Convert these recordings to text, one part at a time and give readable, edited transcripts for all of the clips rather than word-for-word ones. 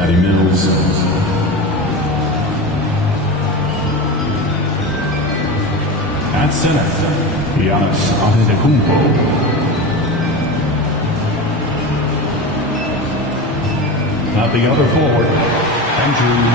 Patty Mills. At center, Giannis Antetokounmpo. At the other forward, Andrew.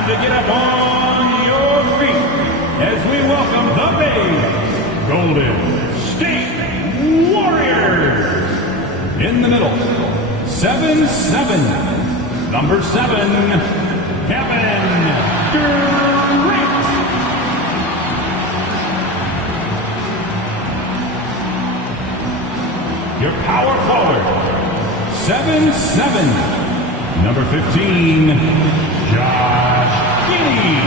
To get up on your feet as we welcome the Bay Golden State Warriors. In the middle, 7-7, number 7, Kevin Durant. Your power forward, 7-7, number 15, Josh Giddey.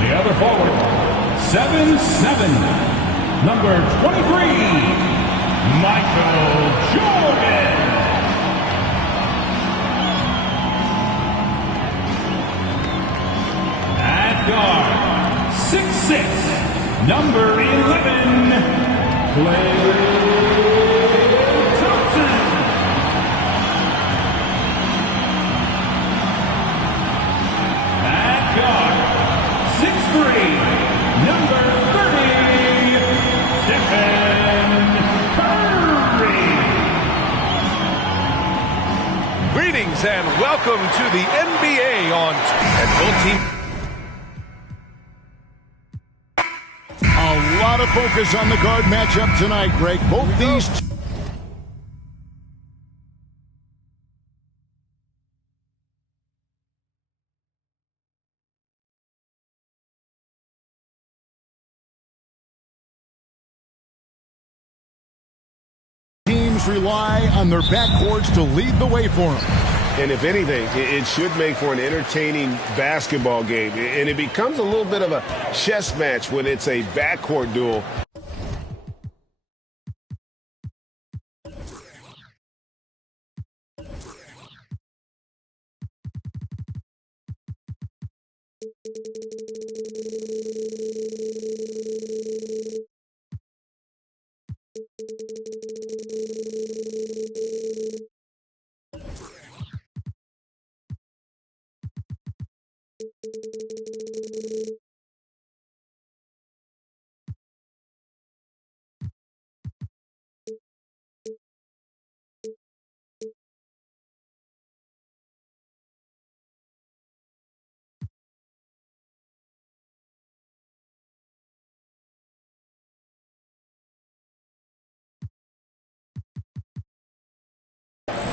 The other forward, 7-7, number 23, Michael Jordan. At guard, 6'6", number 11, Klay Thompson. At guard, 6'3", number 30, Stephen Curry. Greetings and welcome to the NBA on and both teams. A lot of focus on the guard matchup tonight, Greg. Both these teams rely on their backcourts to lead the way for them. And if anything, it should make for an entertaining basketball game. And it becomes a little bit of a chess match when it's a backcourt duel.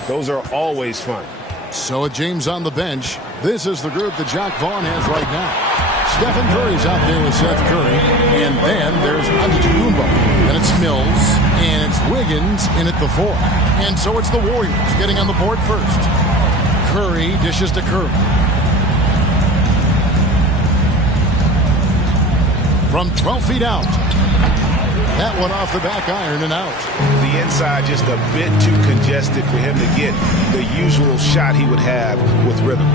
Those are always fun. So with James on the bench, this is the group that Jacque Vaughn has right now. Stephen Curry's out there with Seth Curry. And then there's Antetokounmpo. And it's Mills. And it's Wiggins in at the 4. And so it's the Warriors getting on the board first. Curry dishes to Curry. From 12 feet out. That one off the back iron and out. The inside just a bit too congested for him to get the usual shot he would have with rhythm.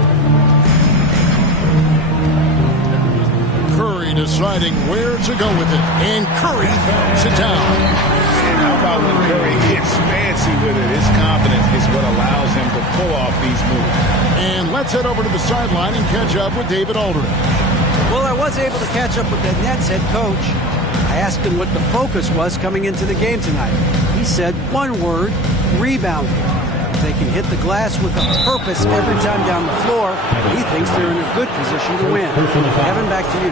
Curry deciding where to go with it. And Curry throws it down. And how about when Curry gets fancy with it? His confidence is what allows him to pull off these moves. And let's head over to the sideline and catch up with David Aldridge. Well, I was able to catch up with the Nets head coach. I asked him what the focus was coming into the game tonight. He said one word, rebounding. If they can hit the glass with a purpose every time down the floor, he thinks they're in a good position to win. Kevin, back to you.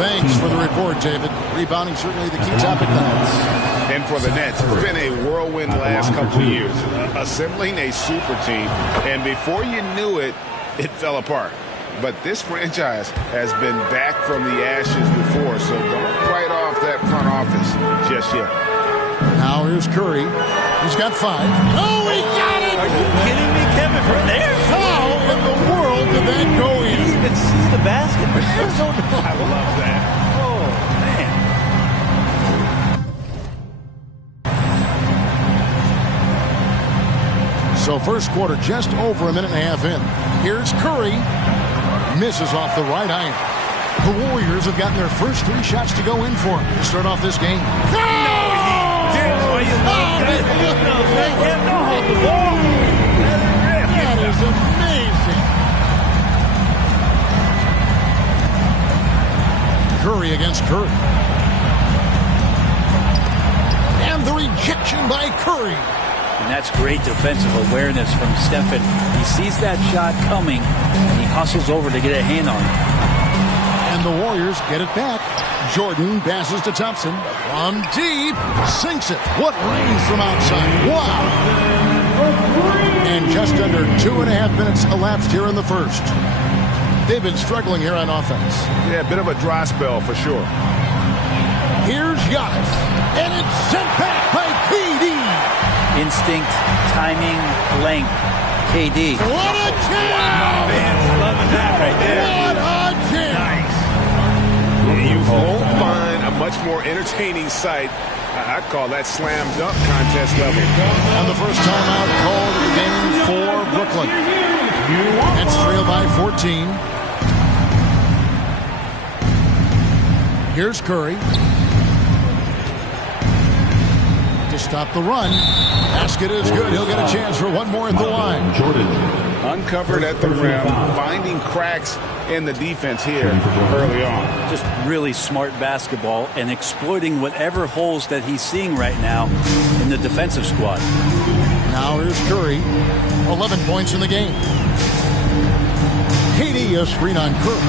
Thanks for the report, David. Rebounding certainly the key topic now. And for the Nets, it's been a whirlwind last couple of years, assembling a super team, and before you knew it, it fell apart. but this franchise has been back from the ashes before, so don't write off that front office just yet. Now here's Curry. He's got 5. Oh, he got it! Are you kidding me, Kevin? From there? How in the world did that go in? You can see the basket. I love that. Oh, man. So first quarter just over a minute and a half in. Here's Curry. Misses off the right iron. The Warriors have gotten their first 3 shots to go in for him to start off this game. That's why you love guys. They can't hold the ball. That is amazing. Curry against Curry. And the rejection by Curry. And that's great defensive awareness from Stephen. He sees that shot coming, and he hustles over to get a hand on it. And the Warriors get it back. Jordan passes to Thompson. From deep. Sinks it. What range from outside. Wow. And just under 2.5 minutes elapsed here in the first. They've been struggling here on offense. Yeah, a bit of a dry spell for sure. Here's Giannis. And it's sent back by KD. Instinct, timing, length. KD. What a jam! Wow, man, loving that right there. What a jam! Nice. You won't find a much more entertaining sight. I'd call that slam dunk contest level. And the first timeout called in the game for Brooklyn. Nets trail by 14. Here's Curry. To stop the run. Basket is good. He'll get a chance for one more at the line. Jordan. Uncovered at the rim, finding cracks in the defense here early on. Just really smart basketball and exploiting whatever holes that he's seeing right now in the defensive squad. Now here's Curry. 11 points in the game. KD a screen on Curry.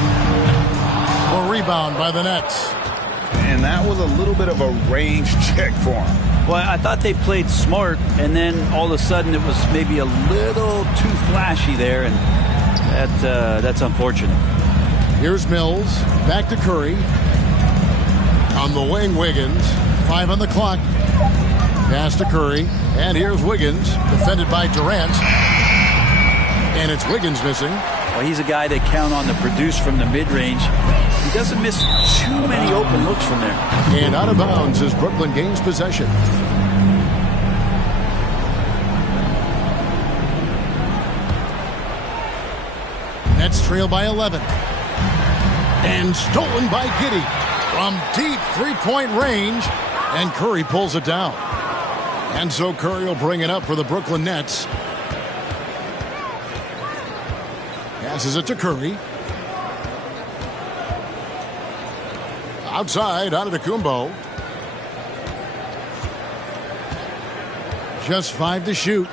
A rebound by the Nets. And that was a little bit of a range check for him. Well, I thought they played smart, and then all of a sudden it was maybe a little too flashy there, and that's unfortunate. Here's Mills. Back to Curry. On the wing, Wiggins. 5 on the clock. Pass to Curry. And here's Wiggins, defended by Durant. And it's Wiggins missing. Well, he's a guy they count on to produce from the mid-range. He doesn't miss too many open looks from there. And out of bounds as Brooklyn gains possession. Nets trail by 11. And stolen by Giddey. From deep three-point range. And Curry pulls it down. And so Curry will bring it up for the Brooklyn Nets. Passes it to Curry. Outside, Antetokounmpo. Just 5 to shoot.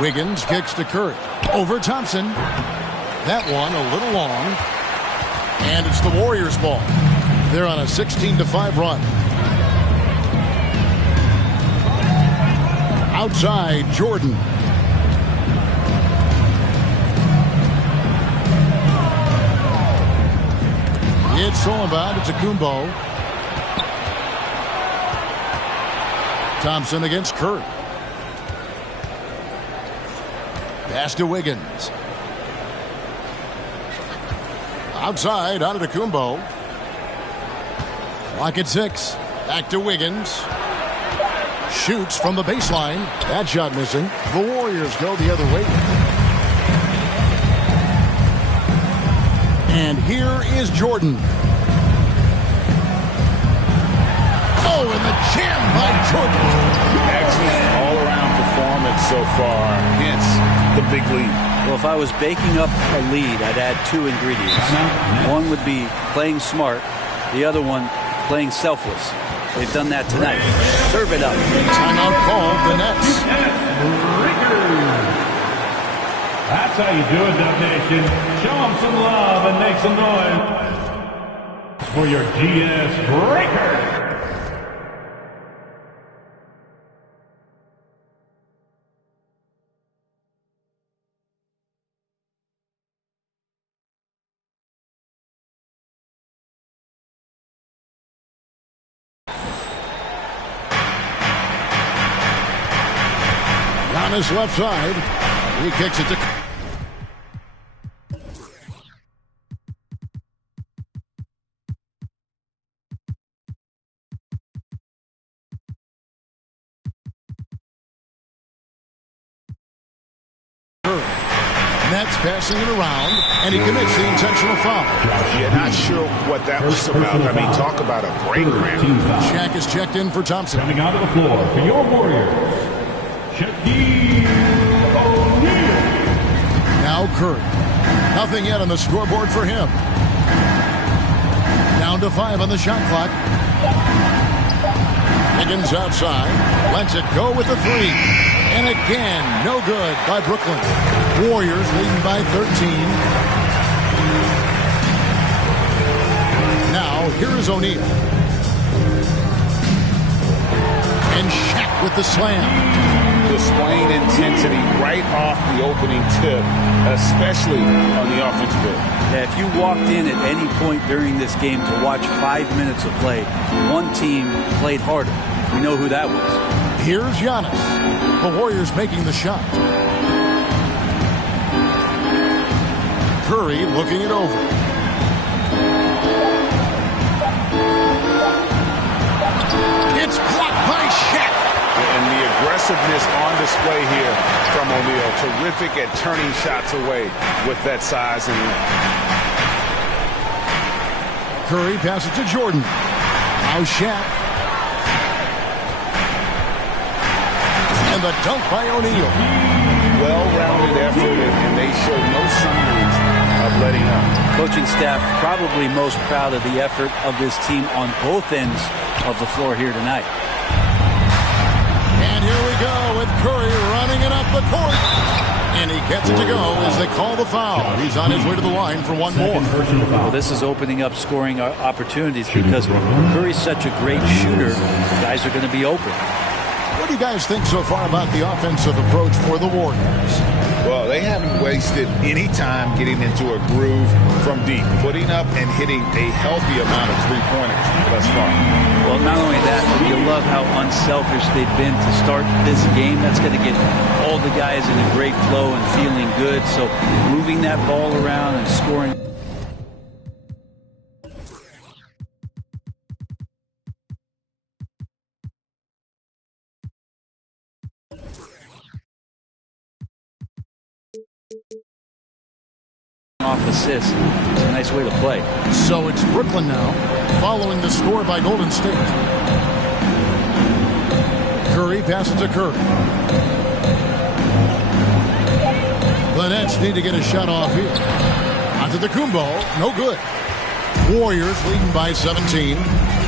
Wiggins kicks to Curry. Over Thompson. That one a little long. And it's the Warriors' ball. They're on a 16-5 run. Outside, Jordan. It's all about Antetokounmpo. Thompson against Curry. Pass to Wiggins. Outside, Antetokounmpo. Clock at 6. Back to Wiggins. Shoots from the baseline. That shot missing. The Warriors go the other way. And here is Jordan. Oh, and the jam by Jordan. Excellent all-around performance so far. Hence the big lead. Well, if I was baking up a lead, I'd add 2 ingredients. One would be playing smart. The other one, playing selfless. They've done that tonight. Serve it up. Timeout called the Nets. That's how you do it, Dub Nation. Show them some love and make some noise for your GS Breaker. on his left side. He kicks it to... Nets passing it around, and he commits the intentional foul. Yeah, not sure what that was about. I mean, talk about a break round. Shaq is checked in for Thompson. Coming onto the floor for your Warriors, Shaquille O'Neal. Now Curry. Nothing yet on the scoreboard for him. Down to 5 on the shot clock. Higgins outside. Lets it go with the 3. And again, no good by Brooklyn. Warriors leading by 13. Now, here is O'Neal. And Shaq with the slam. Displaying intensity right off the opening tip, especially on the offensive end. Yeah, if you walked in at any point during this game to watch 5 minutes of play, one team played harder. We know who that was. Here's Giannis. The Warriors making the shot. Curry looking it over. It's blocked by Shaq. And the aggressiveness on display here from O'Neal. Terrific at turning shots away with that size and length. Curry passes to Jordan. Now Shaq. And the dunk by O'Neal. Well-rounded effort, and they show no signs of letting up. Coaching staff probably most proud of the effort of this team on both ends of the floor here tonight. And here we go with Curry running it up the court. And he gets it to go as they call the foul. He's on his way to the line for one more. Well, this is opening up scoring opportunities because Curry's such a great shooter. Guys are going to be open. What do you guys think so far about the offensive approach for the Warriors? Well, they haven't wasted any time getting into a groove from deep, putting up and hitting a healthy amount of three-pointers thus far. Well, not only that, but you love how unselfish they've been to start this game. That's going to get all the guys in a great flow and feeling good. So moving that ball around and scoring. Off assist. It's a nice way to play. So it's Brooklyn now, following the score by Golden State. Curry passes to Curry. The Nets need to get a shot off here. Onto the Kumbo. No good. Warriors leading by 17.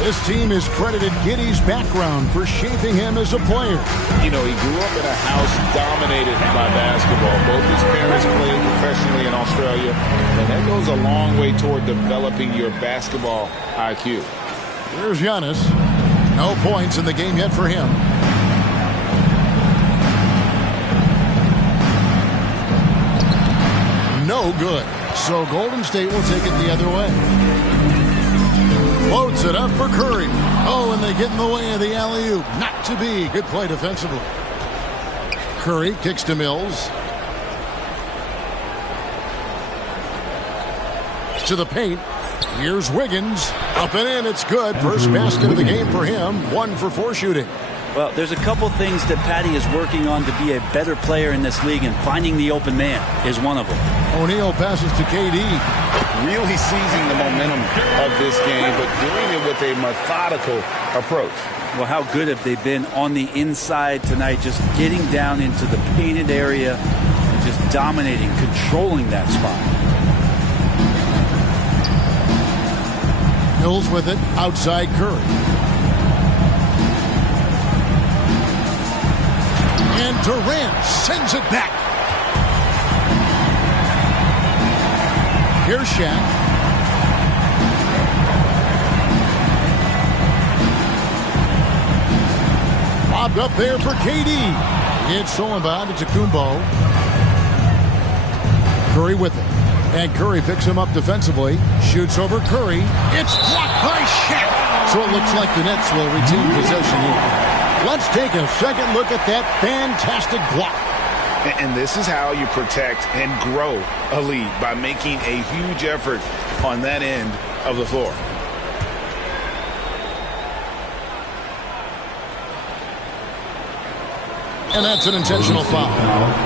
This team is credited Giddey's background for shaping him as a player. You know, he grew up in a house dominated by basketball. Both his parents played professionally in Australia, and that goes a long way toward developing your basketball IQ. Here's Giannis. No points in the game yet for him. No good. So Golden State will take it the other way. Floats it up for Curry. Oh, and they get in the way of the alley-oop. Not to be. Good play defensively. Curry kicks to Mills. To the paint. Here's Wiggins. Up and in. It's good. First basket of the game for him. 1 for 4 shooting. Well, there's a couple things that Patty is working on to be a better player in this league, and finding the open man is one of them. O'Neal passes to KD. Really seizing the momentum of this game, but doing it with a methodical approach. Well, how good have they been on the inside tonight, just getting down into the painted area and just dominating, controlling that spot. Mills with it, outside Curry. And Durant sends it back. Here's Shaq. Lobbed up there for KD. It's stolen by Kumbo. Curry with it. And Curry picks him up defensively. Shoots over Curry. It's blocked by Shaq. So it looks like the Nets will retain possession here. Let's take a second look at that fantastic block. And this is how you protect and grow a lead, by making a huge effort on that end of the floor. And that's an intentional foul.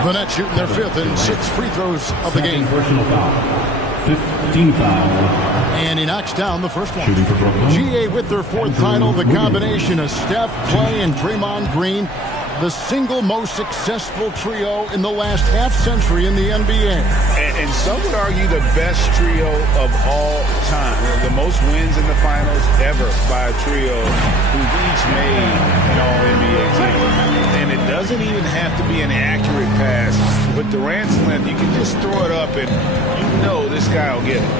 The Nets shooting their 5th and 6th free throws of the game. Personal foul. 15 foul. And he knocks down the first one. GA with their 4th title, the combination of Steph, Clay, and Draymond Green, the single most successful trio in the last half-century in the NBA. And some would argue the best trio of all time. The most wins in the finals ever by a trio who've each made an All-NBA team. And it doesn't even have to be an accurate pass. With Durant's length, you can just throw it up and you know this guy will get it.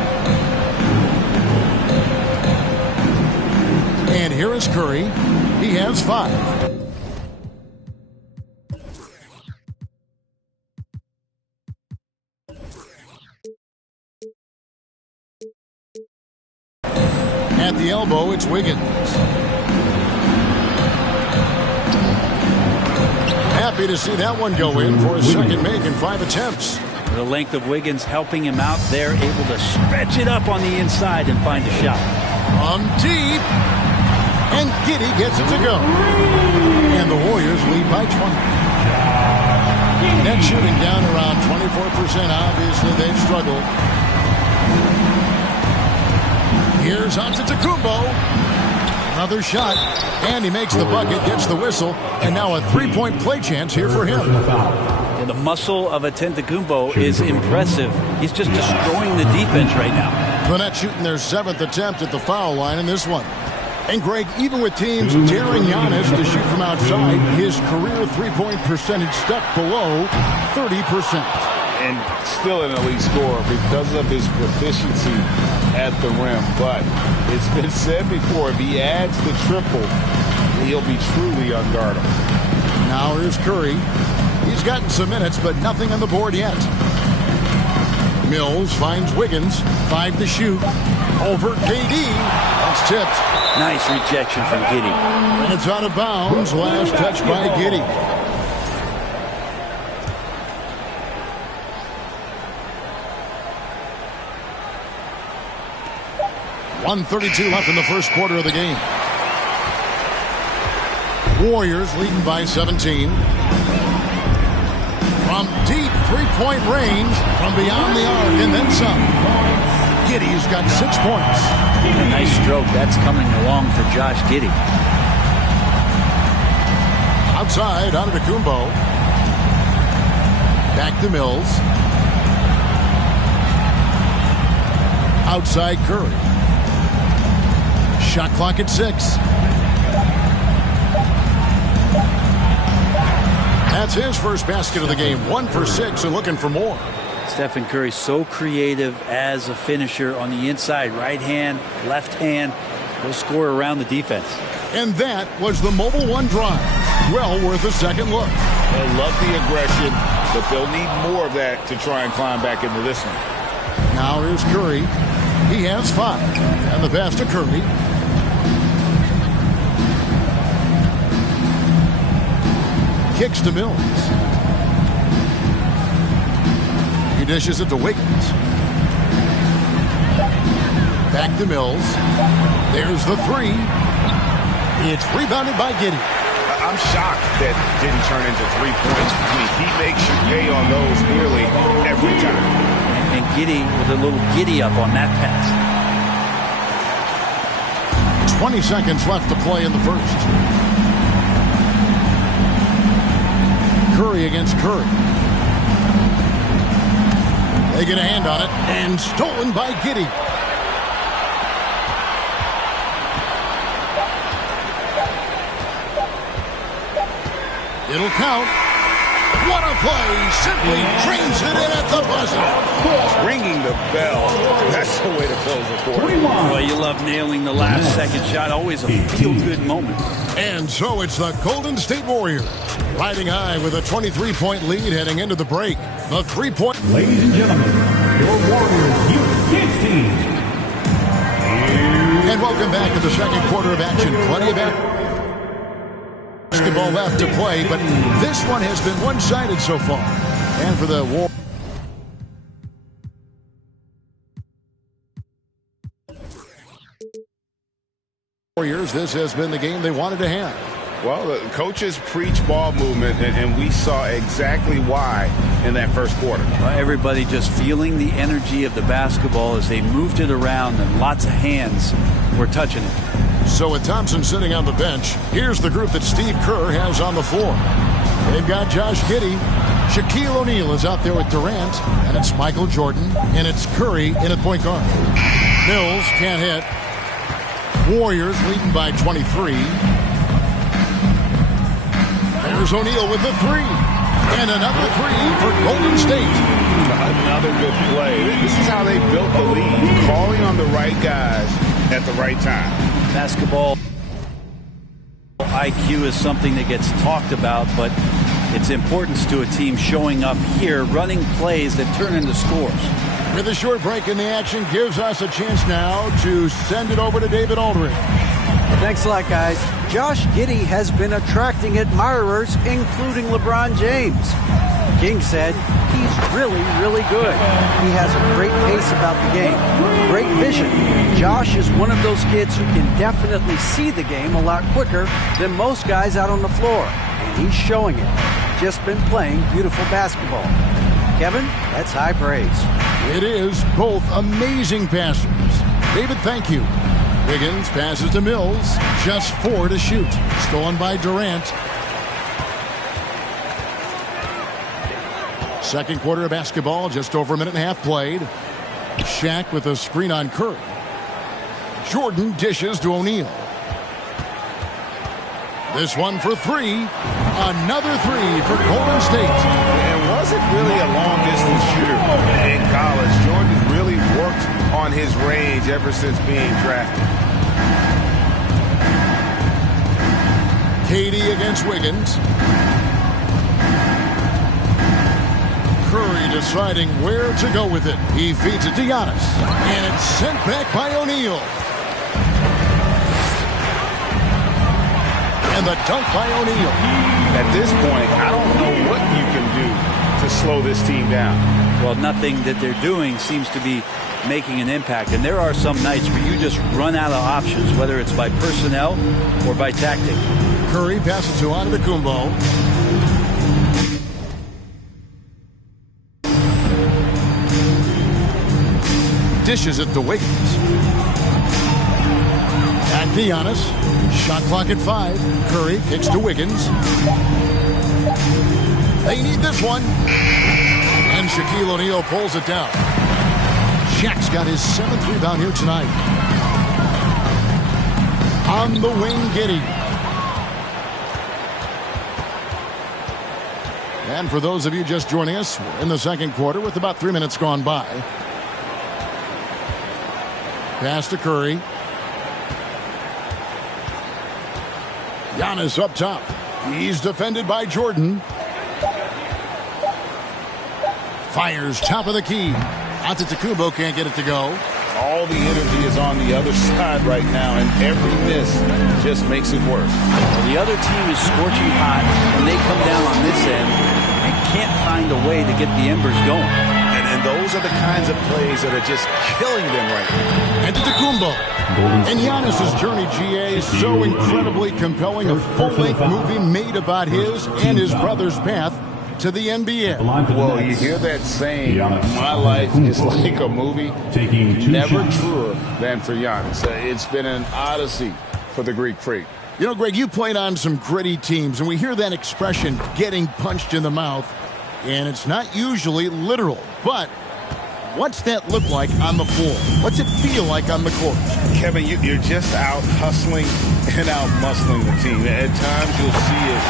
And here is Curry. He has 5. At the elbow, it's Wiggins. Happy to see that one go in for his second make in 5 attempts. The length of Wiggins helping him out there, able to stretch it up on the inside and find a shot. From deep. And Giddey gets it to go. And the Warriors lead by 20. Net shooting down around 24%. Obviously, they've struggled. Here's Antetokounmpo. Another shot. And he makes the bucket, gets the whistle. And now a 3-point play chance here for him. Yeah, the muscle of Antetokounmpo is impressive. He's just destroying the defense right now. The Nets shooting their 7th attempt at the foul line in this one. And Greg, even with teams daring Giannis to shoot from outside, his career three-point percentage stuck below 30%. And still an elite scorer because of his proficiency at the rim. But it's been said before, if he adds the triple, he'll be truly unguardable. Now here's Curry. He's gotten some minutes, but nothing on the board yet. Mills finds Wiggins. 5 to shoot. Over KD. That's tipped. Nice rejection from Giddey. And it's out of bounds. Last touch by Giddey. .132 left in the first quarter of the game. Warriors leading by 17. From deep three-point range, from beyond the arc, and then some. Giddey's got 6 points. A nice stroke. That's coming along for Josh Giddey. Outside, Antetokounmpo. Back to Mills. Outside, Curry. Shot clock at 6. That's his first basket of the game. 1 for 6 and looking for more. Stephen Curry so creative as a finisher on the inside. Right hand, left hand. He'll score around the defense. And that was the Mobile One drive. Well worth a second look. They'll love the aggression, but they'll need more of that to try and climb back into this one. Now here's Curry. He has 5. And the pass to Curry. Kicks to Mills. He dishes it to Wiggins. Back to Mills. There's the 3. It's rebounded by Giddey. I'm shocked that didn't turn into 3 points. I mean, he makes you pay on those nearly every time. And Giddey with a little giddy up on that pass. 20 seconds left to play in the first. Curry against Curry. They get a hand on it, and stolen by Giddey. It'll count. What a play. Simply drains it in at the buzzer. Ringing the bell. That's the way to close the quarter. Well, you love nailing the last second shot. Always a feel-good moment. And so it's the Golden State Warriors riding high with a 23-point lead heading into the break. The 3-point. Ladies and gentlemen, your Warriors Youth team. And welcome back to the second quarter of action. Plenty of action basketball left to play, but this one has been one-sided so far. And for the Warriors, this has been the game they wanted to have. Well, the coaches preach ball movement, and we saw exactly why in that first quarter. Everybody just feeling the energy of the basketball as they moved it around, and lots of hands were touching it. So with Thompson sitting on the bench, here's the group that Steve Kerr has on the floor. They've got Josh Giddey. Shaquille O'Neal is out there with Durant, and it's Michael Jordan, and it's Curry in at point guard. Mills can't hit. Warriors leading by 23. There's O'Neal with the three. And another three for Golden State. Another good play. This is how they built the lead. Calling on the right guys at the right time. Basketball IQ is something that gets talked about, but its importance to a team showing up here, running plays that turn into scores. With a short break in the action gives us a chance now to send it over to David Aldridge. Thanks a lot, guys. Josh Giddey has been attracting admirers, including LeBron James. King said he's really, really good. He has a great pace about the game, great vision. Josh is one of those kids who can definitely see the game a lot quicker than most guys out on the floor, and he's showing it. Just been playing beautiful basketball. Kevin, that's high praise. It is. Both amazing passers. David, thank you. Wiggins passes to Mills. Just 4 to shoot. Stolen by Durant. Second quarter of basketball, just over a minute and a half played. Shaq with a screen on Curry. Jordan dishes to O'Neal. This one for three. Another three for Golden State. It wasn't really a long-distance shooter in college. Jordan really worked on his range ever since being drafted. KD against Wiggins. Curry deciding where to go with it. He feeds it to Giannis. And it's sent back by O'Neal. And the dunk by O'Neal. At this point, I don't know what you can do to slow this team down. Well, nothing that they're doing seems to be making an impact. And there are some nights where you just run out of options, whether it's by personnel or by tactic. Curry passes to Antetokounmpo. Dishes it to Wiggins. Back to Giannis. Shot clock at 5. Curry kicks to Wiggins. They need this one. And Shaquille O'Neal pulls it down. Shaq's got his 7th rebound here tonight. On the wing, Giddey. And for those of you just joining us, we're in the second quarter with about 3 minutes gone by. Pass to Curry. Giannis up top. He's defended by Jordan. Fires top of the key. Antetokounmpo can't get it to go. All the energy is on the other side right now, and every miss just makes it worse. Well, the other team is scorching hot, and they come down on this end and can't find a way to get the embers going. And those are the kinds of plays that are just killing them right now. Antetokounmpo. And Giannis' journey, GA, so incredibly compelling. A full-length movie made about his and his brother's path to the NBA. Well, you hear that saying, my life is like a movie. Never truer than for Giannis. It's been an odyssey for the Greek freak. You know, Greg, you played on some gritty teams, and we hear that expression, getting punched in the mouth, and it's not usually literal. But what's that look like on the floor? What's it feel like on the court? Kevin, you're just out hustling and out muscling the team. At times you'll see it.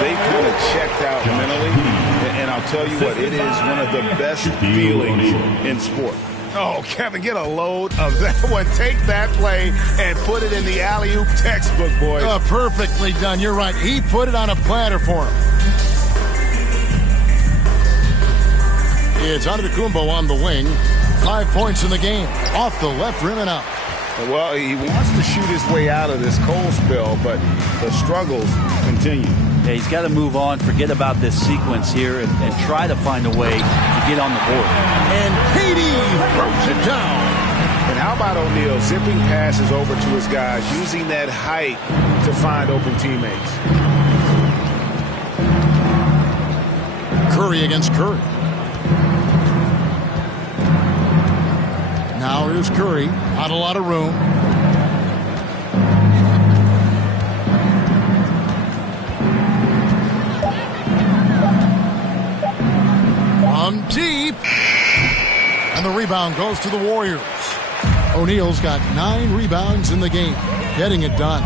They kind of checked out mentally, and I'll tell you what, it is one of the best feelings in sport. Oh, Kevin, get a load of that one. Take that play and put it in the alley-oop textbook, boys. Perfectly done. You're right. He put it on a platter for him. It's Antetokounmpo on the wing. 5 points in the game. Off the left rim and out. Well, he wants to shoot his way out of this cold spell, but the struggles continue. Yeah, he's got to move on, forget about this sequence here, and try to find a way to get on the board. And KD throws it down. And how about O'Neal zipping passes over to his guys, using that height to find open teammates? Curry against Curry. Now here's Curry. Not a lot of room. From deep. And the rebound goes to the Warriors. O'Neal's got 9 rebounds in the game, getting it done.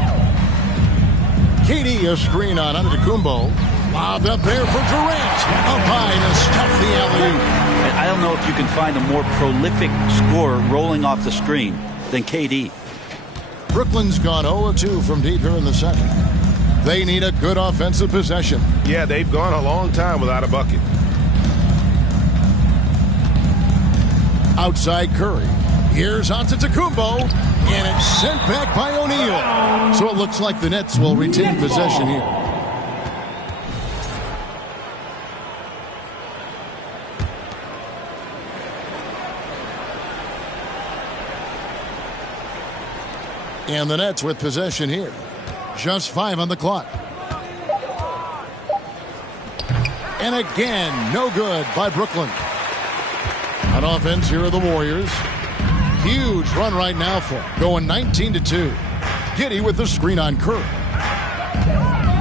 KD, a screen on Antetokounmpo. Lobbed up there for Durant. Up high to stuff the alley-oop. I don't know if you can find a more prolific scorer rolling off the screen than KD. Brooklyn's gone 0-2 from deep here in the second. They need a good offensive possession. Yeah, they've gone a long time without a bucket. Outside Curry. Here's Antetokounmpo, and it's sent back by O'Neal. So it looks like the Nets will retain possession here. And the Nets with possession here. Just 5 on the clock. And again, no good by Brooklyn. On offense, here are the Warriors. Huge run right now for him. Going 19-2. Giddey with the screen on Curry.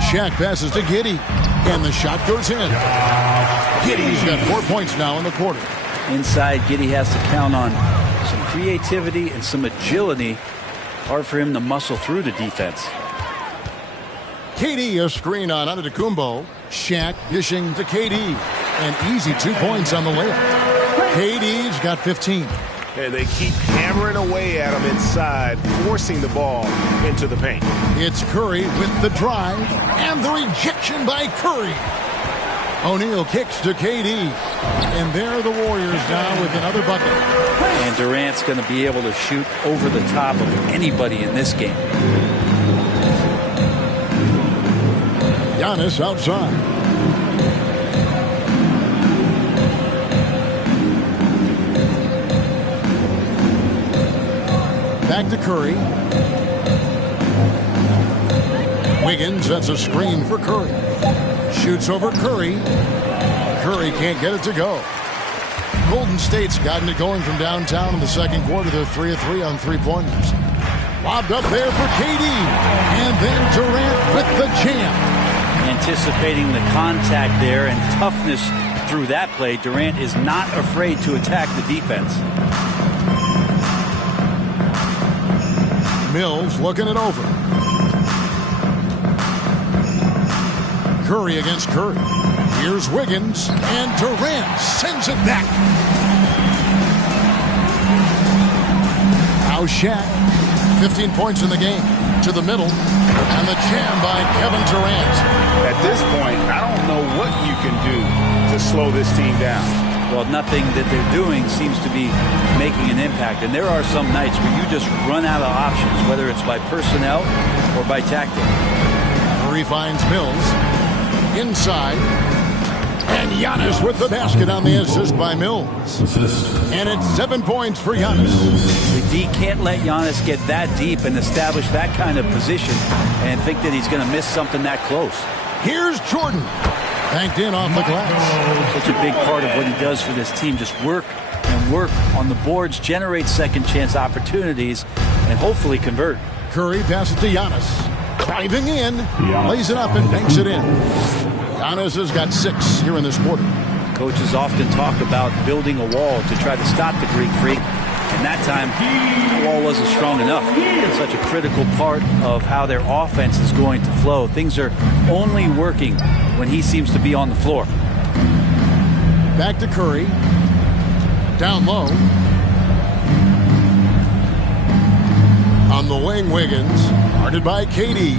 Shaq passes to Giddey. And the shot goes in. Giddey's got 4 points now in the quarter. Inside, Giddey has to count on some creativity and some agility. Hard for him to muscle through the defense. KD, a screen on Antetokounmpo. Shaq dishing to KD. And easy 2 points on the layup. KD's got 15. And they keep hammering away at him inside, forcing the ball into the paint. It's Curry with the drive and the rejection by Curry. O'Neal kicks to KD. And there are the Warriors now with another bucket. And Durant's going to be able to shoot over the top of anybody in this game. Giannis outside. Back to Curry. Wiggins sets a screen for Curry. Shoots over Curry. Curry can't get it to go. Golden State's gotten it going from downtown in the second quarter. They're 3 of 3 on three-pointers. Lobbed up there for KD. And then Durant with the jam. Anticipating the contact there and toughness through that play, Durant is not afraid to attack the defense. Mills looking it over. Curry against Curry. Here's Wiggins, and Durant sends it back. Now Shaq, 15 points in the game. To the middle, and the jam by Kevin Durant. At this point, I don't know what you can do to slow this team down. Well, nothing that they're doing seems to be making an impact. And there are some nights where you just run out of options, whether it's by personnel or by tactic. Murray finds Mills. Inside. And Giannis with the basket on the assist by Mills. And it's 7 points for Giannis. The D can't let Giannis get that deep and establish that kind of position and think that he's going to miss something that close. Here's Jordan. Banked in off the glass. Such a big part of what he does for this team. Just work and work on the boards, generate second chance opportunities, and hopefully convert. Curry passes to Giannis. Driving in. Lays it up and banks it in. Giannis has got 6 here in this quarter. Coaches often talk about building a wall to try to stop the Greek Freak. And that time, the wall wasn't strong enough. It's such a critical part of how their offense is going to flow. Things are only working when he seems to be on the floor. Back to Curry. Down low. On the wing, Wiggins. Guarded by KD.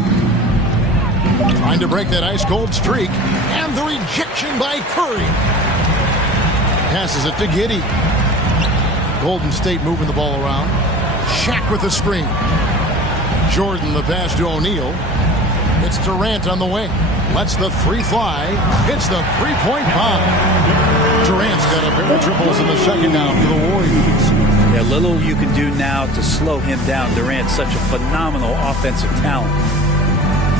Trying to break that ice-cold streak. And the rejection by Curry. Passes it to Giddey. Golden State moving the ball around. Shaq Shaq with the screen. Jordan the pass to O'Neal. It's Durant on the wing. Lets the three fly. Hits the three-point bomb. Durant's got a pair of triples in the second now for the Warriors. Yeah, little you can do now to slow him down. Durant's such a phenomenal offensive talent.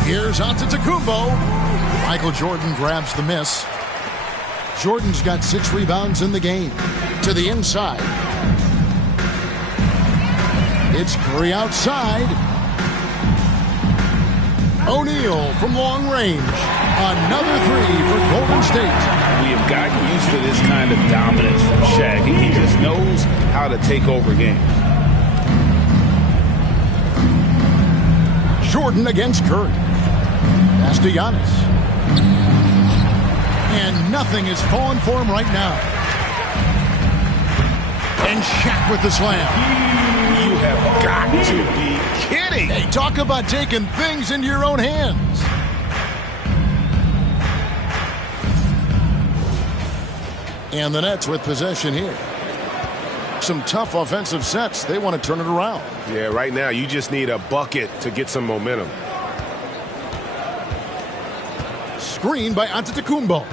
Here's Antetokounmpo. Michael Jordan grabs the miss. Jordan's got 6 rebounds in the game. To the inside. It's Curry outside. O'Neal from long range. Another three for Golden State. We have gotten used to this kind of dominance from Shaq. He just knows how to take over games. Jordan against Curry. Pass to Giannis. And nothing is falling for him right now. And Shaq with the slam. You have got to be kidding. Hey, talk about taking things into your own hands. And the Nets with possession here. Some tough offensive sets. They want to turn it around. Yeah, right now you just need a bucket to get some momentum. Screen by Antetokounmpo.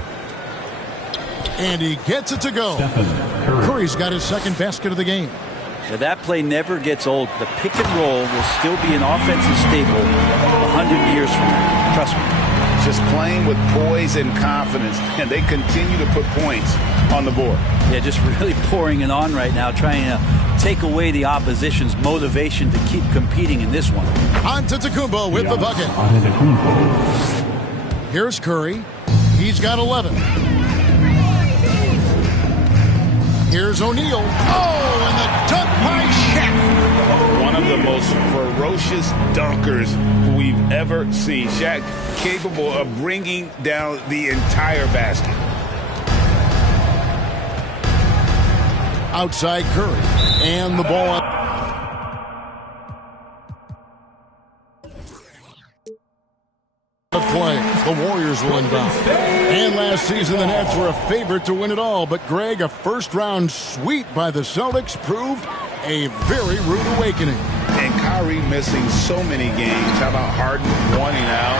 And he gets it to go. Curry's got his second basket of the game. Now that play never gets old. The pick and roll will still be an offensive staple 100 years from now. Trust me. Just playing with poise and confidence, and they continue to put points on the board. Yeah, just really pouring it on right now, trying to take away the opposition's motivation to keep competing in this one. Antetokounmpo with the bucket. Here's Curry. He's got 11. Here's O'Neal. Oh, and the dunk by Shaq. One of the most ferocious dunkers we've ever seen. Shaq capable of bringing down the entire basket. Outside Curry. And the ball. Play. The Warriors will inbound. And last season, the Nets were a favorite to win it all. But, Greg, a first-round sweep by the Celtics proved a very rude awakening. And Kyrie missing so many games. How about Harden wanting out?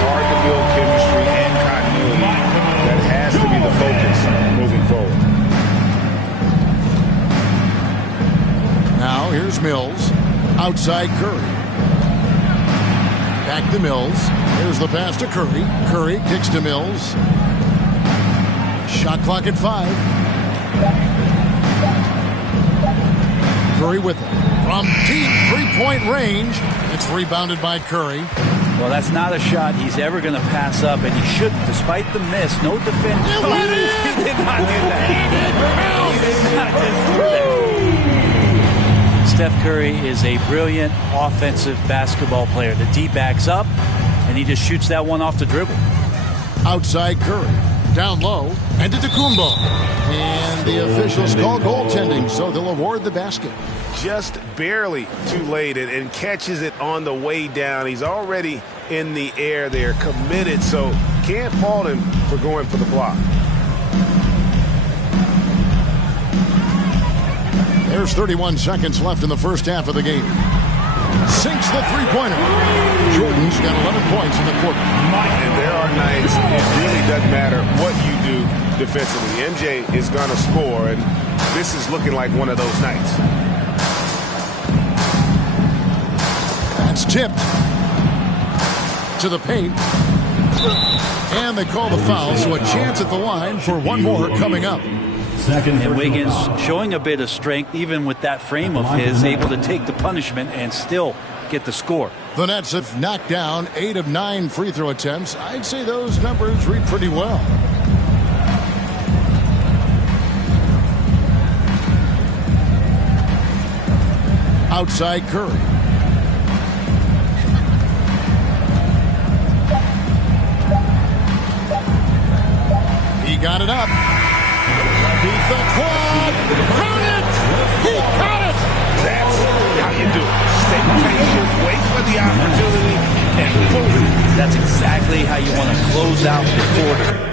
Hard to build chemistry and continuity. That has to be the focus moving forward. Now, here's Mills. Outside Curry. Back to Mills. Here's the pass to Curry. Curry kicks to Mills. Shot clock at 5. Curry with it. From deep three-point range. It's rebounded by Curry. Well, that's not a shot he's ever going to pass up, and he shouldn't, despite the miss. No defense. It went in! He did not do that. He did not just do that. Steph Curry is a brilliant offensive basketball player. The D backs up, and he just shoots that one off the dribble. Outside Curry. Down low. And Antetokounmpo. And the officials call goaltending, so they'll award the basket. Just barely too late and catches it on the way down. He's already in the air there, committed, so can't fault him for going for the block. There's 31 seconds left in the first half of the game. Sinks the three-pointer. Jordan's got 11 points in the quarter. And there are nights it really doesn't matter what you do defensively. MJ is going to score, and this is looking like one of those nights. That's tipped to the paint. And they call the foul, so a chance at the line for one more coming up. And Wiggins showing a bit of strength, even with that frame of his, able to take the punishment and still get the score. The Nets have knocked down 8 of 9 free throw attempts. I'd say those numbers read pretty well. Outside Curry. He got it up. He's the quad. Count it! He caught it! That's how you do it. Stay patient, wait for the opportunity, and boom. That's exactly how you want to close out the quarter.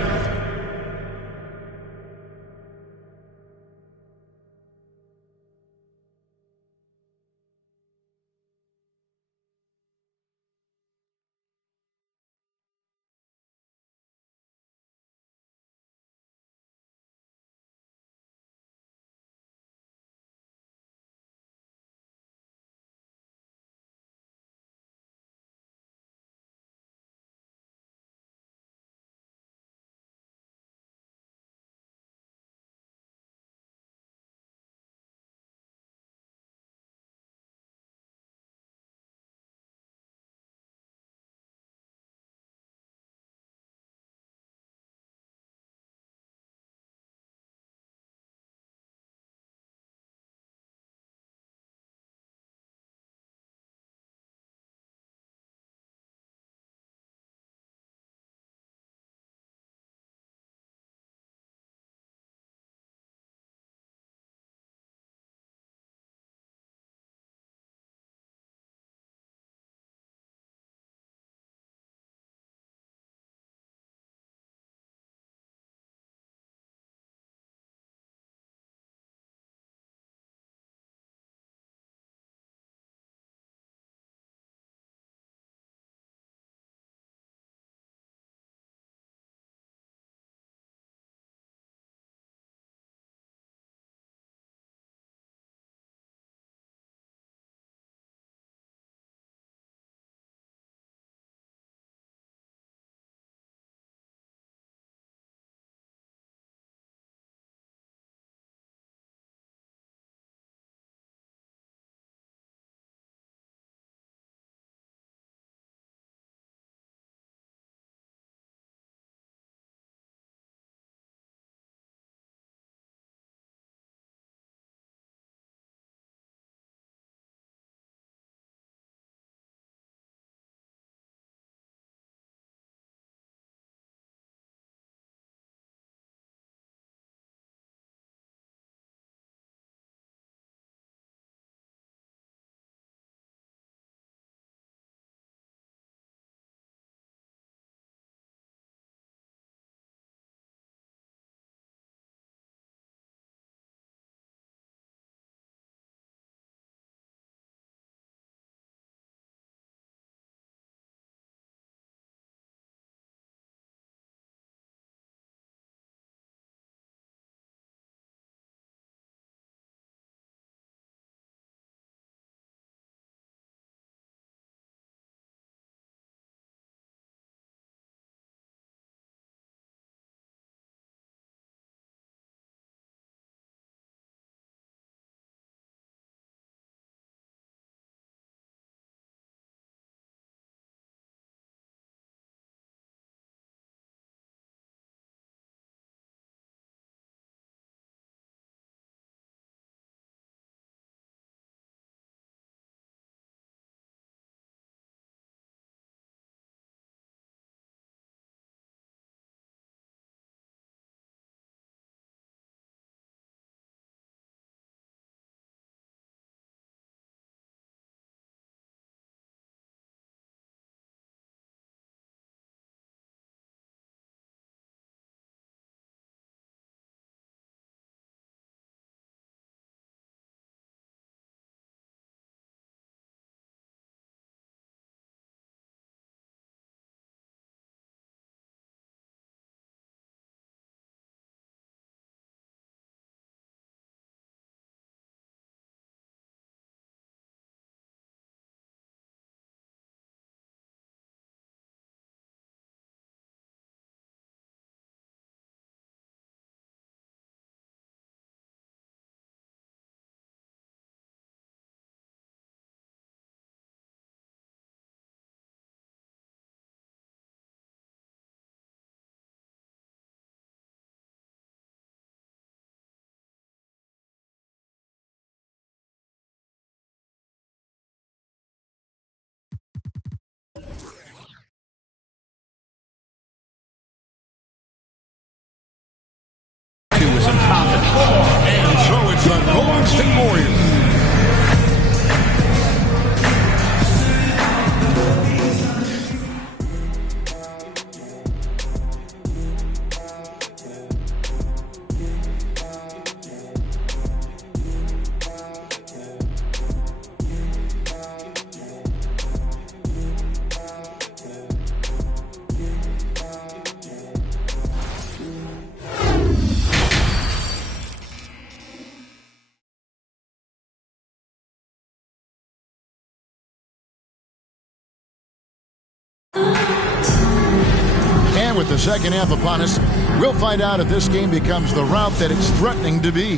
with the second half upon us. We'll find out if this game becomes the rout that it's threatening to be.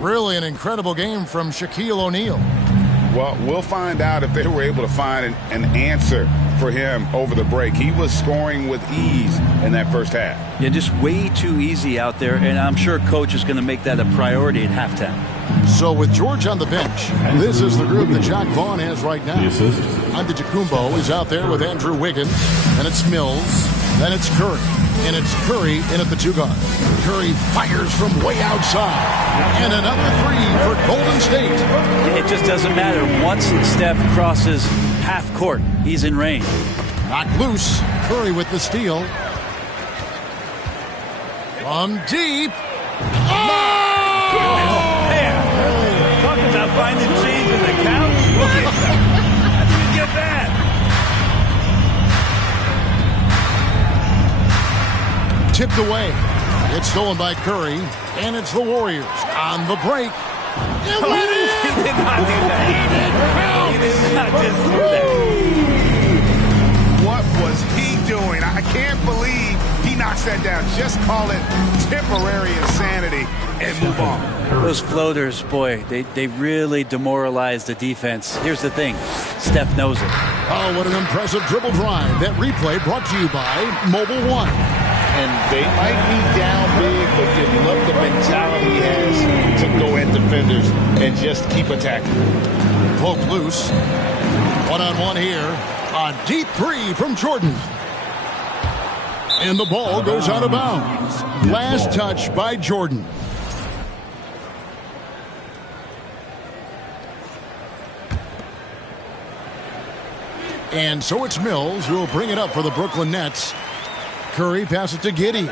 Really an incredible game from Shaquille O'Neal. Well, we'll find out if they were able to find an answer for him over the break. He was scoring with ease in that first half. Yeah, just way too easy out there, and I'm sure coach is going to make that a priority at halftime. So with George on the bench, this is the group that Jacque Vaughn has right now. The assist. Antetokounmpo is out there with Andrew Wiggins, and it's Mills, then it's Curry, and it's Curry in at the two guard. Curry fires from way outside, and another three for Golden State. It just doesn't matter. Once Steph crosses half court, he's in range. Knocked loose. Curry with the steal. From deep. Oh! Man, talking about finding change in the couch. Look at that. How did you get that? Tipped away. It's stolen by Curry, and it's the Warriors on the break. He did not do that. He did not just do that. What was he doing? I can't believe he knocks that down. Just call it temporary insanity and move on. Those floaters, boy, they really demoralize the defense. Here's the thing. Steph knows it. Oh, what an impressive dribble drive. That replay brought to you by Mobile One. And they might be down big, but you love the mentality he has to go at defenders and just keep attacking. Poke loose. One-on-one here. A deep three from Jordan. And the ball goes out of bounds. Last touch by Jordan. And so it's Mills who will bring it up for the Brooklyn Nets. Curry passes to Giddey.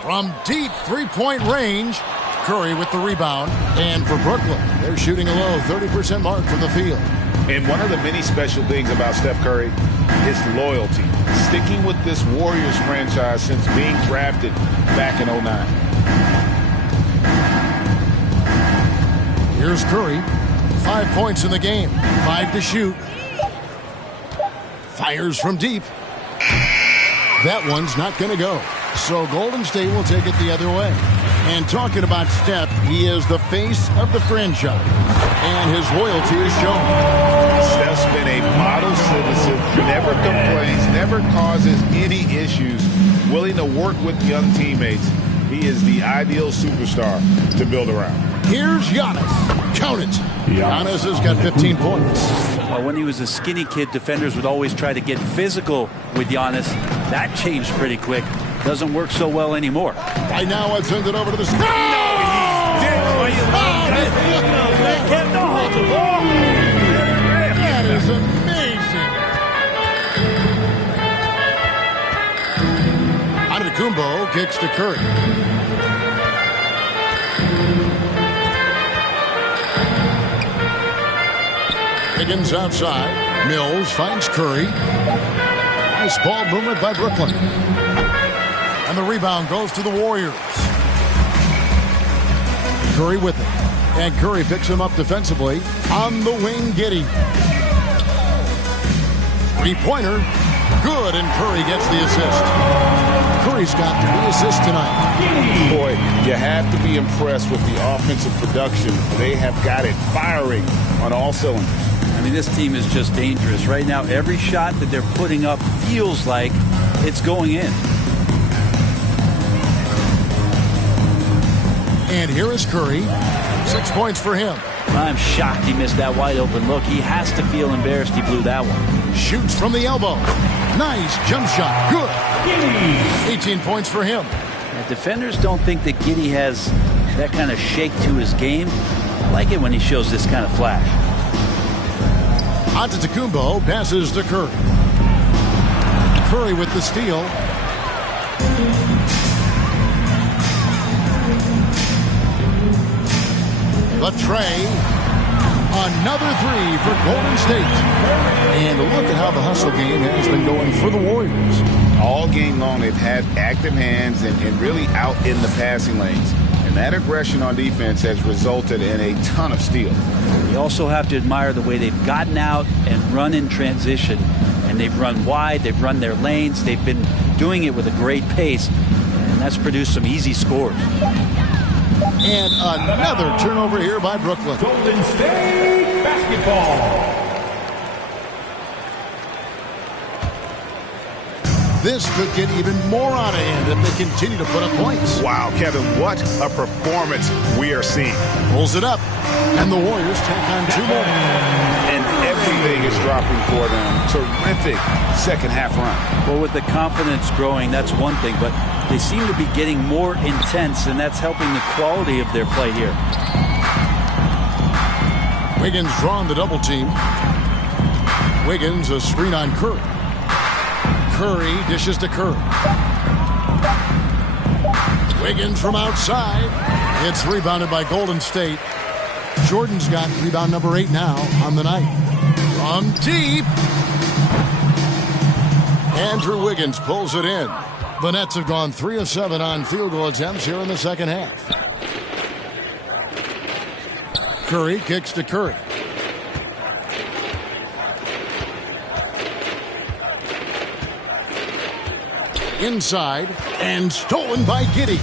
From deep three-point range, Curry with the rebound. And for Brooklyn, they're shooting a low 30% mark from the field. And one of the many special things about Steph Curry is loyalty. Sticking with this Warriors franchise since being drafted back in 2009. Here's Curry. 5 points in the game. 5 to shoot. Fires from deep. That one's not going to go. So Golden State will take it the other way. And talking about Steph, he is the face of the franchise. And his loyalty is shown. Steph's been a model citizen, never complains, never causes any issues, willing to work with young teammates. He is the ideal superstar to build around. Here's Giannis. Count it. Giannis has got 15 points. Well, when he was a skinny kid, defenders would always try to get physical with Giannis. That changed pretty quick. Doesn't work so well anymore. Right now, I'd send it over to the... No! That is amazing. Antetokounmpo kicks to Curry. Wiggins outside. Mills finds Curry. Nice ball movement by Brooklyn. And the rebound goes to the Warriors. Curry with it. And Curry picks him up defensively. On the wing, Giddey. Three-pointer. Good, and Curry gets the assist. Curry's got 3 assists tonight. Boy, you have to be impressed with the offensive production. They have got it firing on all cylinders. I mean, this team is just dangerous. Right now, every shot that they're putting up feels like it's going in. And here is Curry. 6 points for him. I'm shocked he missed that wide open look. He has to feel embarrassed he blew that one. Shoots from the elbow. Nice jump shot. Good. 18 points for him. Now, defenders don't think that Giddey has that kind of shake to his game. I like it when he shows this kind of flash. Antetokounmpo passes to Curry. Curry with the steal. The tray. Another three for Golden State. And look at how the hustle game has been going for the Warriors. All game long, they've had active hands and really out in the passing lanes. And that aggression on defense has resulted in a ton of steals. You also have to admire the way they've gotten out and run in transition. And they've run wide, they've run their lanes, they've been doing it with a great pace, and that's produced some easy scores. And another turnover here by Brooklyn. Golden State basketball. This could get even more out of hand if they continue to put up points. Wow, Kevin, what a performance we are seeing. Pulls it up, and the Warriors take on 2 more. And everything is dropping for them. Terrific second half run. Well, with the confidence growing, that's one thing, but they seem to be getting more intense, and that's helping the quality of their play here. Wiggins drawn the double team. Wiggins a screen on Curry. Curry dishes to Curry. Wiggins from outside. It's rebounded by Golden State. Jordan's got rebound number 8 now on the night. From deep. Andrew Wiggins pulls it in. The Nets have gone 3 of 7 on field goal attempts here in the second half. Curry kicks to Curry. Inside and stolen by Giddey.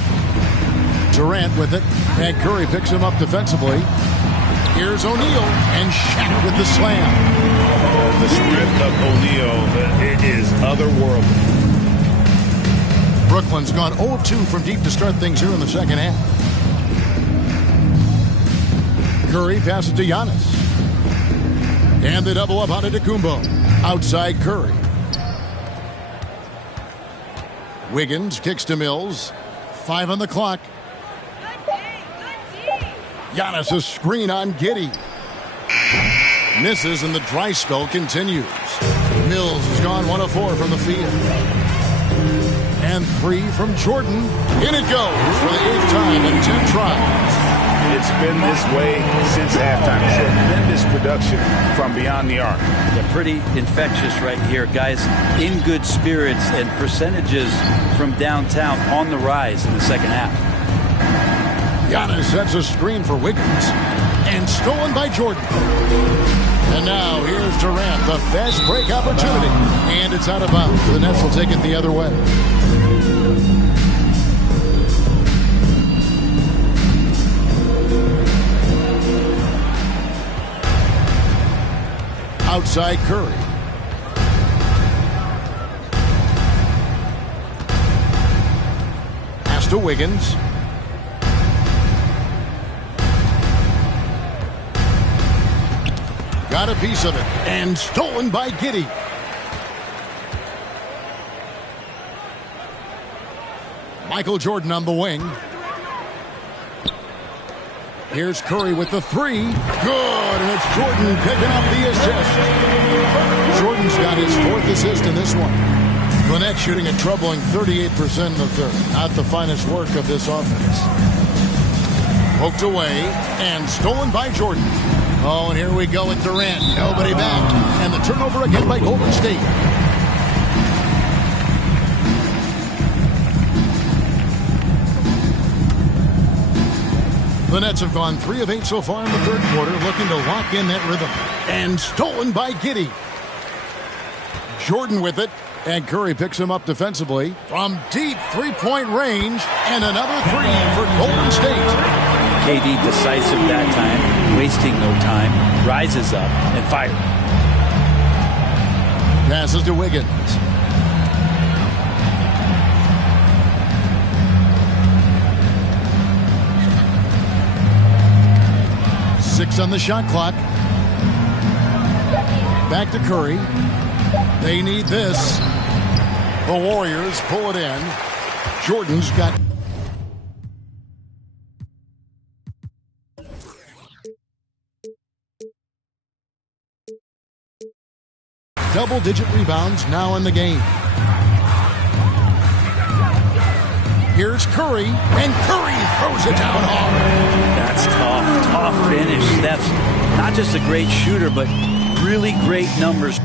Durant with it, and Curry picks him up defensively. Here's O'Neal, and Shaq with the slam. The strength of O'Neal, it is otherworldly. Brooklyn's gone 0 of 2 from deep to start things here in the second half. Curry passes to Giannis. And they double up on Antetokounmpo. Outside Curry. Wiggins kicks to Mills. 5 on the clock. Giannis' screen on Giddey. Misses and the dry spell continues. Mills has gone 1 of 4 from the field. And 3 from Jordan. In it goes for the 8th time in 10 tries. It's been this way since halftime. Tremendous production from beyond the arc. Yeah, pretty infectious right here. Guys in good spirits, and percentages from downtown on the rise in the second half. Giannis sets a screen for Wiggins. And stolen by Jordan. And now here's Durant, the fast break opportunity. And it's out of bounds. The Nets will take it the other way. Outside Curry. Pass to Wiggins. Got a piece of it. And stolen by Giddey. Michael Jordan on the wing. Here's Curry with the 3. Good, and it's Jordan picking up the assist. Jordan's got his 4th assist in this one. The Nets shooting a troubling 38% in the third. Not the finest work of this offense. Poked away and stolen by Jordan. Oh, and here we go with Durant. Nobody back. And the turnover again by Golden State. The Nets have gone 3 of 8 so far in the third quarter, looking to lock in that rhythm. And stolen by Giddey. Jordan with it, and Curry picks him up defensively. From deep 3-point range, and another 3 for Golden State. KD decisive that time, wasting no time, rises up and fires. Passes to Wiggins. Six on the shot clock. Back to Curry. They need this. The Warriors pull it in. Jordan's got double-digit rebounds now in the game. Here's Curry, and Curry throws it down hard. That's tough finish. That's not just a great shooter, but really great numbers.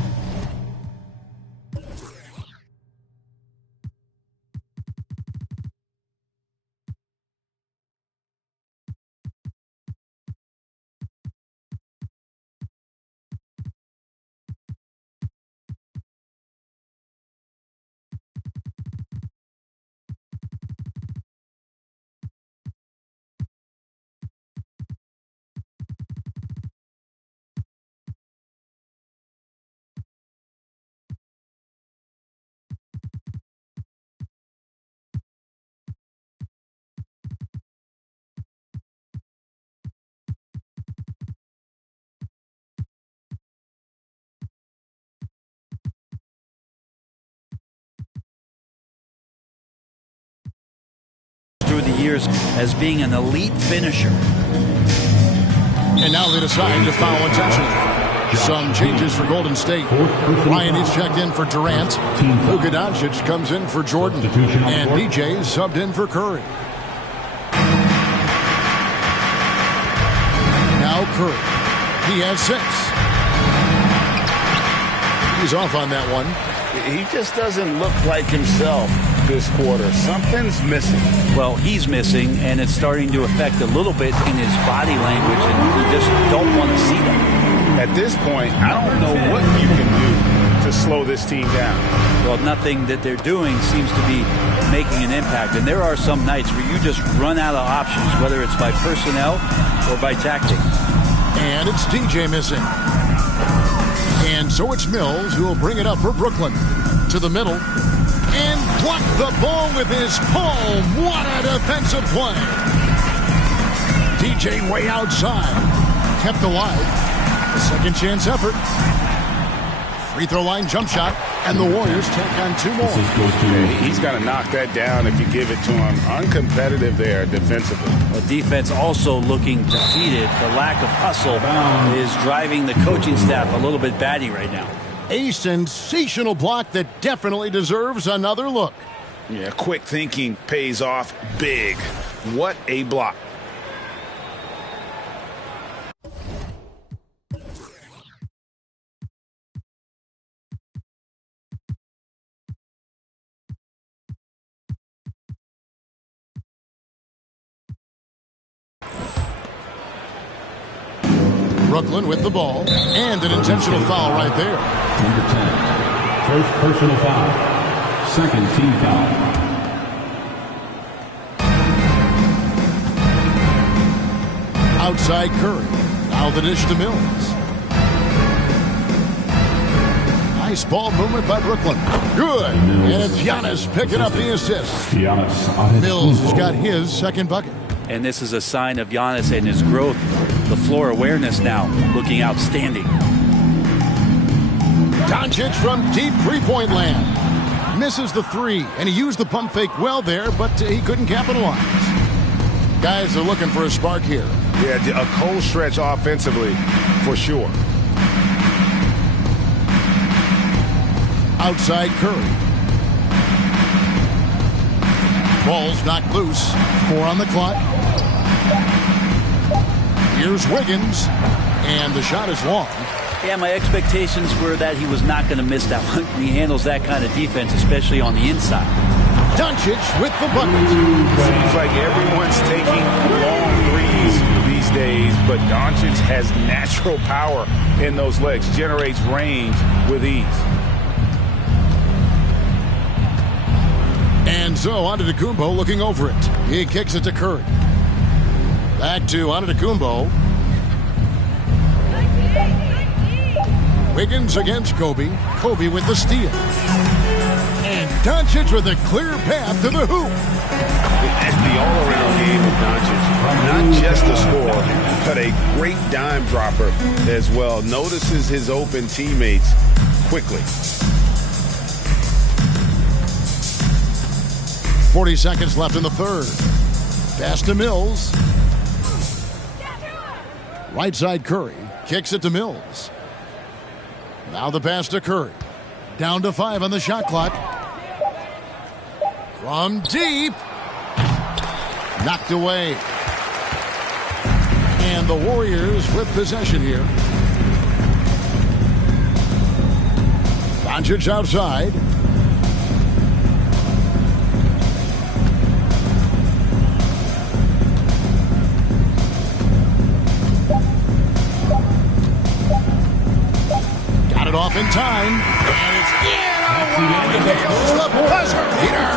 years as being an elite finisher. And now they decide to foul intentionally. Some changes for Golden State. Ryan is checked in for Durant. Luka Doncic comes in for Jordan. And DJ is subbed in for Curry. Now Curry. He has 6. He's off on that one. He just doesn't look like himself this quarter. Something's missing. Well, he's missing, and it's starting to affect a little bit in his body language, and you just don't want to see that. At this point, I don't know what you can do to slow this team down. Well, nothing that they're doing seems to be making an impact. And there are some nights where you just run out of options, whether it's by personnel or by tactic. And it's DJ missing. And so it's Mills who will bring it up for Brooklyn. To the middle. And block the ball with his palm. What a defensive play. DJ way outside. Kept alive. Second chance effort. Free throw line jump shot. And the Warriors take on 2 more. He's got to knock that down if you give it to him. Uncompetitive there defensively. Well, defense also looking defeated. The lack of hustle is driving the coaching staff a little bit batty right now. A sensational block that definitely deserves another look. Yeah, quick thinking pays off big. What a block. Brooklyn with the ball, and an intentional foul right there. Number 10. First personal foul. Second team foul. Outside Curry. Now the dish to Mills. Nice ball movement by Brooklyn. Good. And it's Giannis picking up the assist. Mills has got his second bucket. And this is a sign of Giannis and his growth. The floor awareness now looking outstanding. Doncic from deep three-point land. Misses the 3, and he used the pump fake well there, but he couldn't capitalize. Guys are looking for a spark here. Yeah, a cold stretch offensively for sure. Outside Curry. Ball's knocked loose. 4 on the clock. Here's Wiggins, and the shot is long. Yeah, my expectations were that he was not going to miss that one. He handles that kind of defense, especially on the inside. Doncic with the bucket. Seems like everyone's taking long threes these days, but Doncic has natural power in those legs, generates range with ease. And so Antetokounmpo looking over it. He kicks it to Curry. Back to Antetokounmpo. Wiggins against Kobe. Kobe with the steal. And Doncic with a clear path to the hoop. The all-around game of Doncic. Not just a scorer, but a great dime dropper as well. Notices his open teammates quickly. 40 seconds left in the third. Pass to Mills. Right side Curry. Kicks it to Mills. Now the pass to Curry. Down to 5 on the shot clock. From deep. Knocked away. And the Warriors with possession here. Doncic outside. Got it off in time. And it's in. The buzzer beater.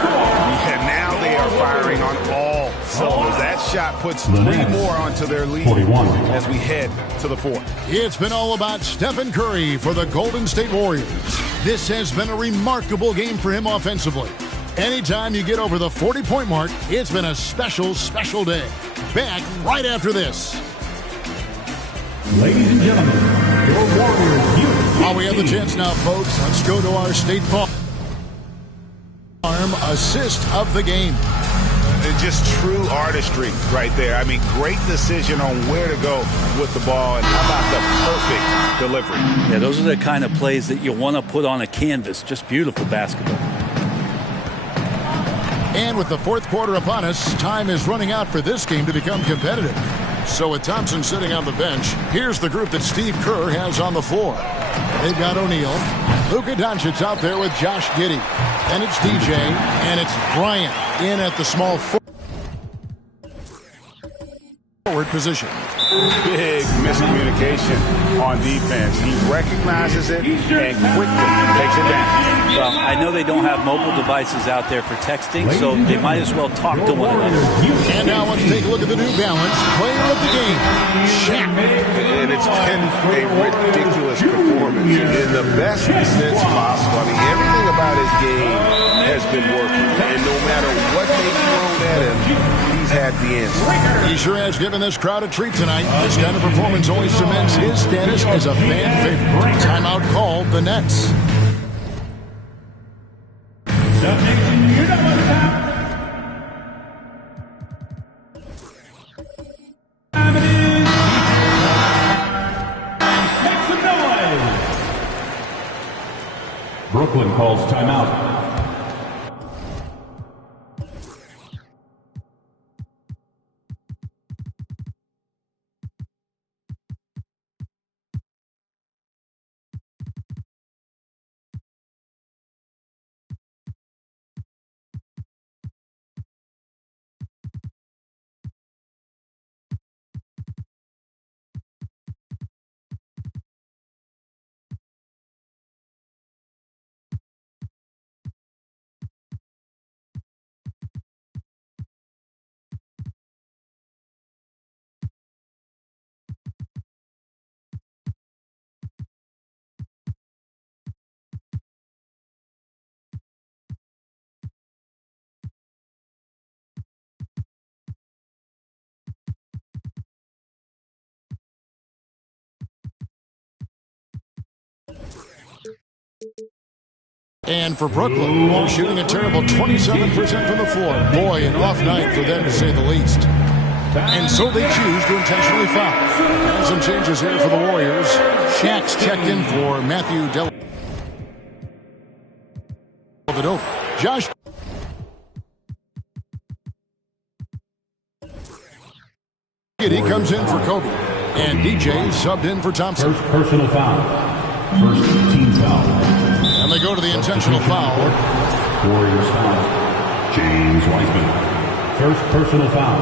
Yeah, now they are firing on all cylinders. That shot puts 3 more onto their lead 41. as we head to the 4th. It's been all about Stephen Curry for the Golden State Warriors. This has been a remarkable game for him offensively. Anytime you get over the 40-point mark, it's been a special, special day. Back right after this. Ladies and gentlemen, your Warriors. While we have the chance now, folks, let's go to our State Farm assist of the game. and just true artistry right there. I mean, great decision on where to go with the ball, and how about the perfect delivery? Yeah, those are the kind of plays that you want to put on a canvas. Just beautiful basketball. And with the fourth quarter upon us, time is running out for this game to become competitive. So with Thompson sitting on the bench, here's the group that Steve Kerr has on the floor. They've got O'Neal, Luka Doncic out there with Josh Giddey. And it's DJ, and it's Bryant in at the small forward position. Big miscommunication on defense. He recognizes it and quickly takes it down. Well, I know they don't have mobile devices out there for texting, so they might as well talk to one another. And now let's take a look at the New Balance player of the game, Shaq. And it's been a ridiculous performance in the best sense possible. I mean, everything about his game has been working. And no matter what they've thrown at him, he's had the answer. He sure has given this crowd a treat tonight. This kind of performance only cements his status as a fan favorite. Timeout called the Nets. Brooklyn calls timeout. And for Brooklyn, they're shooting a terrible 27% from the floor. Boy, an off night for them to say the least. And so they choose to intentionally foul. And some changes here for the Warriors. Shaq's checked in for Matthew Dellavedova. Josh. He comes in for Kobe. And DJ subbed in for Thompson. First personal foul. First team foul. And they go to the intentional foul. Warriors foul. James Wiseman. First personal foul.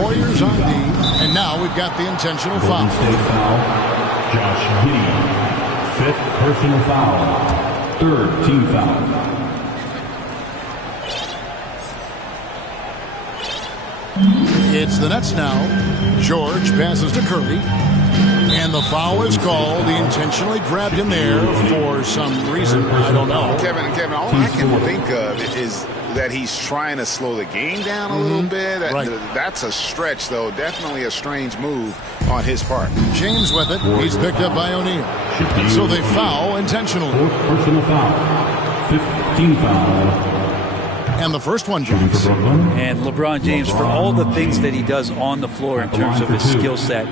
Warriors on D. And now we've got the intentional foul. Golden State foul. Josh Giddey. Fifth personal foul. Third team foul. It's the Nets now. George passes to Curry. And the foul is called. He intentionally grabbed him there for some reason. I don't know. Kevin, all I can think of is that he's trying to slow the game down a little bit. Right. That's a stretch, though. Definitely a strange move on his part. James with it. He's picked up by O'Neal. So they foul intentionally. Fourth personal foul. 15 foul. And the first one, James. And LeBron James, for all the things that he does on the floor in terms of his skill set,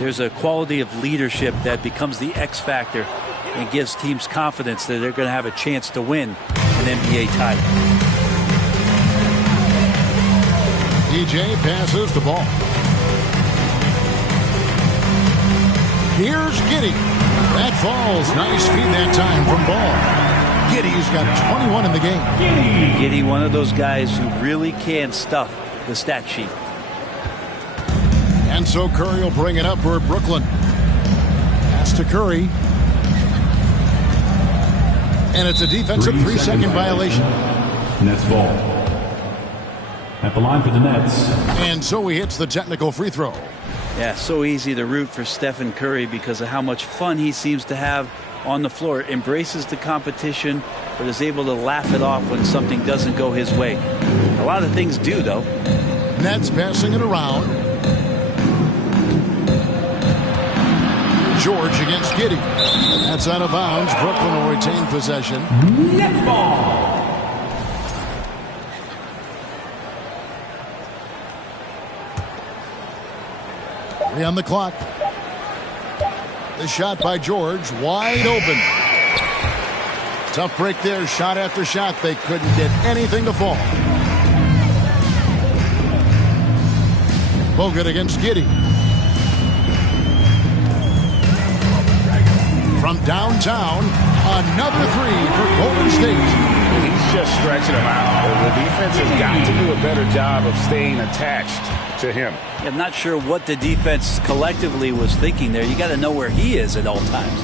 there's a quality of leadership that becomes the X factor and gives teams confidence that they're going to have a chance to win an NBA title. DJ passes the ball. Here's Giddey. That falls. Nice feed that time from Ball. Giddey's got 21 in the game. Giddey, one of those guys who really can stuff the stat sheet. And so Curry will bring it up for Brooklyn. Pass to Curry. And it's a defensive 3-second violation. Nets ball. At the line for the Nets. And so he hits the technical free throw. Yeah, so easy to root for Stephen Curry because of how much fun he seems to have on the floor. Embraces the competition, but is able to laugh it off when something doesn't go his way. A lot of things do, though. Nets passing it around. George against Giddey. That's out of bounds. Brooklyn will retain possession. Nets ball. 3 on the clock. The shot by George, wide open. Tough break there, shot after shot. They couldn't get anything to fall. Bogut against Giddey. From downtown, another 3 for Golden State. He's just stretching him out. The defense has got to do a better job of staying attached to him. I'm not sure what the defense collectively was thinking there. You got to know where he is at all times.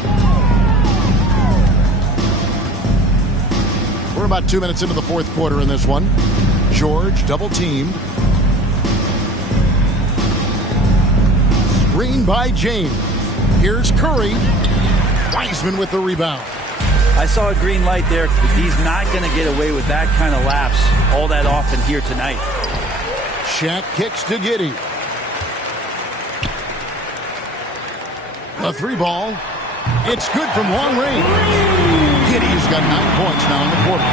We're about 2 minutes into the fourth quarter in this one. George double teamed. Screen by James. Here's Curry. Wiseman with the rebound. I saw a green light there. He's not going to get away with that kind of lapse all that often here tonight. Shaq kicks to Giddey. A 3 ball. It's good from long range. Giddey's got 9 points now in the quarter.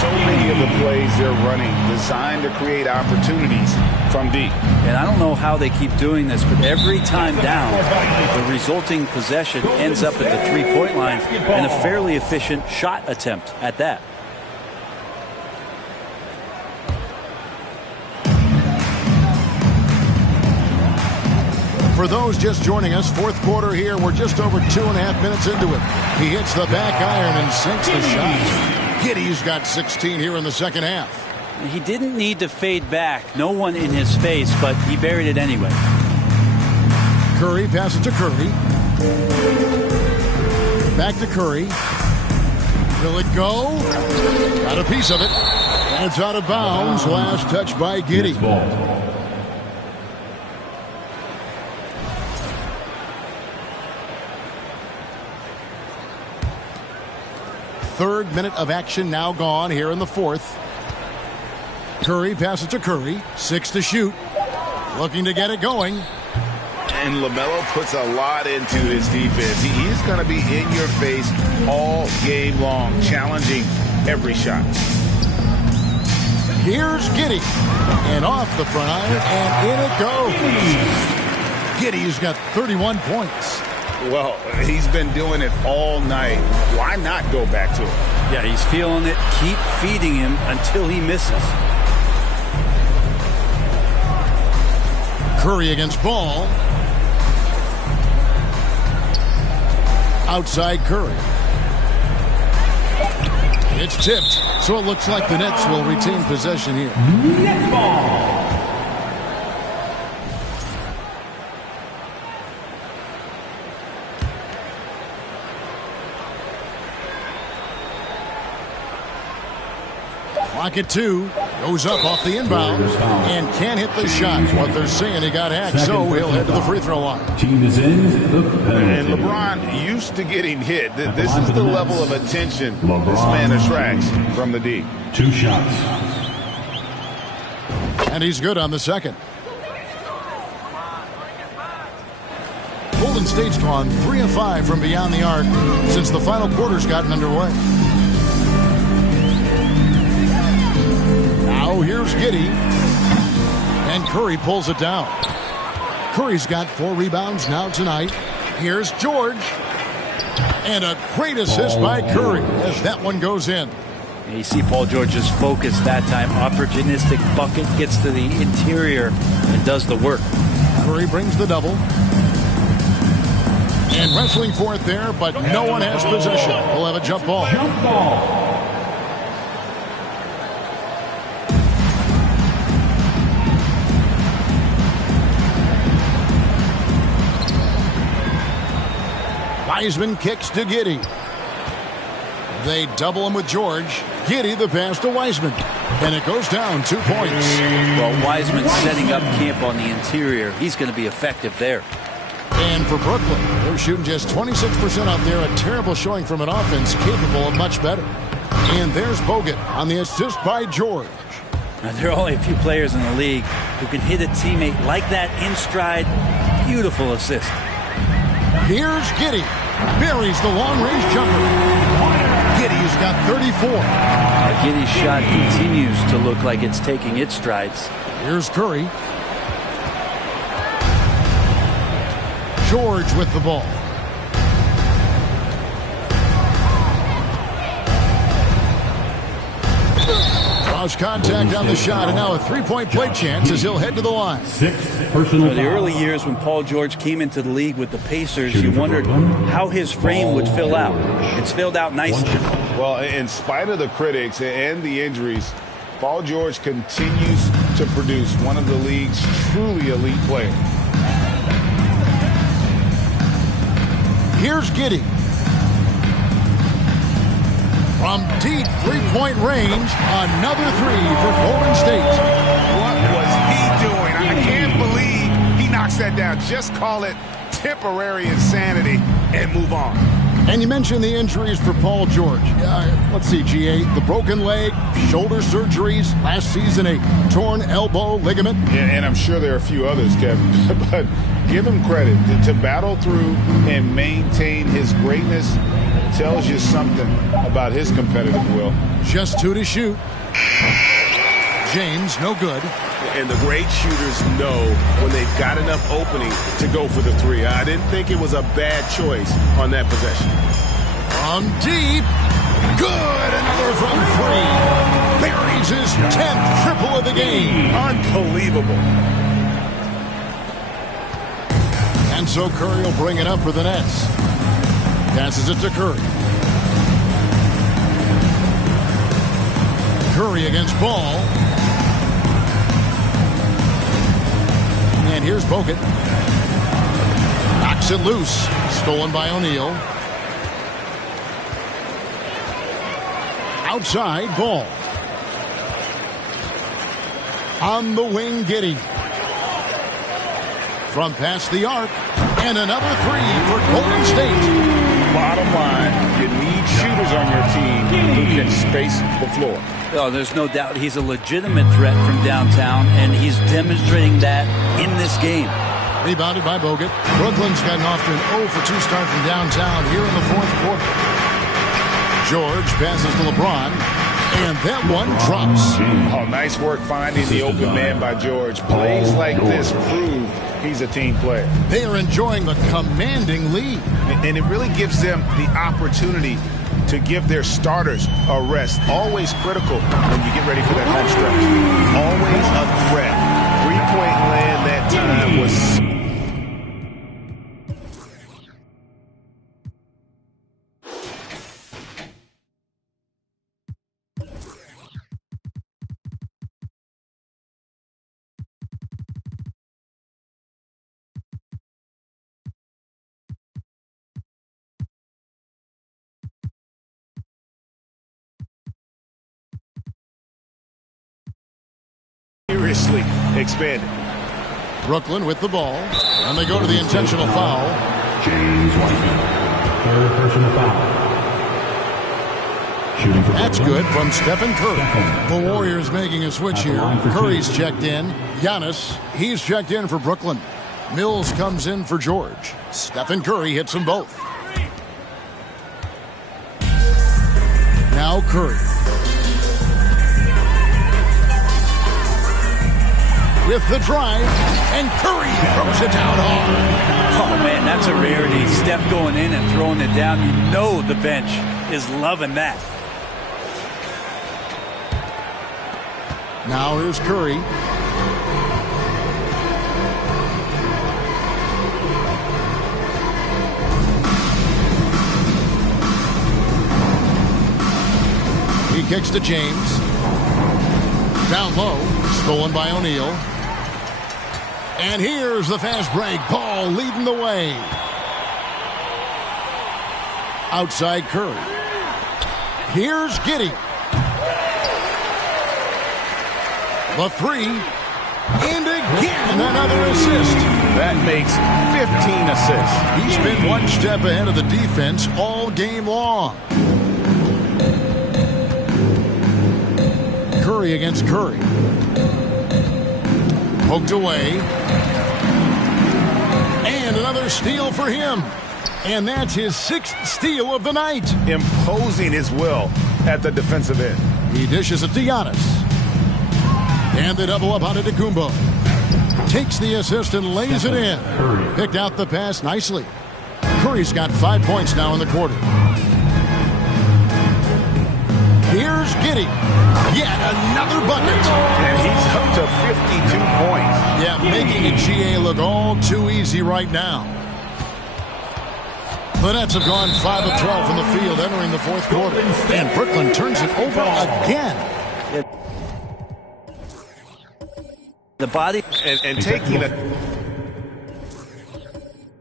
So many of the plays they're running designed to create opportunities from deep. And I don't know how they keep doing this, but every time down, the resulting possession ends up at the 3-point line and a fairly efficient shot attempt at that. For those just joining us, fourth quarter here. We're just over 2.5 minutes into it. He hits the back iron and sinks the shot. Giddey's got 16 here in the second half. He didn't need to fade back. No one in his face, but he buried it anyway. Curry passes to Curry. Back to Curry. Will it go? Got a piece of it. And it's out of bounds. Last touch by Giddey. Third minute of action now gone here in the fourth. Curry passes to Curry. 6 to shoot. Looking to get it going. And LaMelo puts a lot into his defense. He's going to be in your face all game long, challenging every shot. Here's Giddey. And off the front iron, and in it goes. Giddey's got 31 points. Well, he's been doing it all night. Why not go back to it? Yeah, he's feeling it. Keep feeding him until he misses. Curry against Ball. Outside Curry. It's tipped, so it looks like the Nets will retain possession here. Nets ball. Clock at 2. Goes up off the inbound and can't hit the shot. What they're saying, he got hacked, so he'll head to the free throw line. Team is in the penalty. And LeBron used to getting hit. This is the level of attention this man attracts from the D. 2 shots. And he's good on the second. Golden State's gone 3 of 5 from beyond the arc since the final quarter's gotten underway. Now here's Giddey. And Curry pulls it down. Curry's got 4 rebounds now tonight. Here's George. And a great assist by Curry as that one goes in. You see Paul George's focus that time. Opportunistic bucket, gets to the interior and does the work. Curry brings the double. And wrestling for it there, but no one has possession. We'll have a jump ball. Jump ball. Wiseman kicks to Giddey. They double him with George. Giddey the pass to Wiseman. And it goes down 2 points. Well, Wiseman's setting up camp on the interior. He's going to be effective there. And for Brooklyn, they're shooting just 26% out there. A terrible showing from an offense capable of much better. And there's Bogut on the assist by George. Now, there are only a few players in the league who can hit a teammate like that in stride. Beautiful assist. Here's Giddey. Buries the long-range jumper. Giddey's got 34. Giddey's shot continues to look like it's taking its strides. Here's Curry. George with the ball. Draws contact on the shot, and now a three-point play chance as he'll head to the line. The early years when Paul George came into the league with the Pacers, you wondered how his frame would fill out. It's filled out nicely. Well, in spite of the critics and the injuries, Paul George continues to produce one of the league's truly elite players. Here's Giddey. From deep three-point range, another three for Golden State. What was he doing? I can't believe he knocks that down. Just call it temporary insanity and move on. And you mentioned the injuries for Paul George. Let's see, GA, the broken leg, shoulder surgeries, last season a torn elbow ligament. And I'm sure there are a few others, Kevin, but give him credit to battle through and maintain his greatness. Tells you something about his competitive will. Just 2 to shoot. James, no good. And the great shooters know when they've got enough opening to go for the three. I didn't think it was a bad choice on that possession. From deep. Good. Another from three. Buries his 10th triple of the game. Unbelievable. And so Curry will bring it up for the Nets. Passes it to Curry. Curry against Ball. And here's Bogut. Knocks it loose. Stolen by O'Neal. Outside, Ball. On the wing, Giddey. From past the arc. And another three for Golden State. Bottom line, you need shooters on your team who can space the floor. Oh, there's no doubt he's a legitimate threat from downtown, and he's demonstrating that in this game. Rebounded by Bogut. Brooklyn's gotten off to an 0 for 2 start from downtown here in the fourth quarter. George passes to LeBron, and that one drops. Oh, nice work finding the open man by George. Plays like this prove he's a team player. They are enjoying the commanding lead. And it really gives them the opportunity to give their starters a rest. Always critical when you get ready for that home stretch. Always a threat. 3-point land that time was... seriously expanded. Brooklyn with the ball, and they go to the intentional foul. James White, third personal foul. Shooting for That's Brooklyn. good from Stephen Curry. The Warriors making a switch here. Curry's checked in. Giannis, he's checked in for Brooklyn. Mills comes in for George. Stephen Curry hits them both. Now Curry. With the drive, and Curry throws it down hard. Oh, man, that's a rarity. Steph going in and throwing it down. You know the bench is loving that. Now here's Curry. He kicks to James. Down low, stolen by O'Neal. And here's the fast break. Ball leading the way. Outside Curry. Here's Giddey. The three. And again, another assist. That makes 15 assists. He's been one step ahead of the defense all game long. Curry against Curry. Poked away. And another steal for him. And that's his 6th steal of the night. Imposing his will at the defensive end. He dishes it to Giannis. And they double up on it to Kumbo. Takes the assist and lays it in. Picked out the pass nicely. Curry's got 5 points now in the quarter. Here's Giddey. Yet another bucket. And he's up to 52 points. Yeah, making a GA look all too easy right now. The Nets have gone 5 of 12 from the field entering the fourth quarter. And Brooklyn turns it over again. The body. And taking a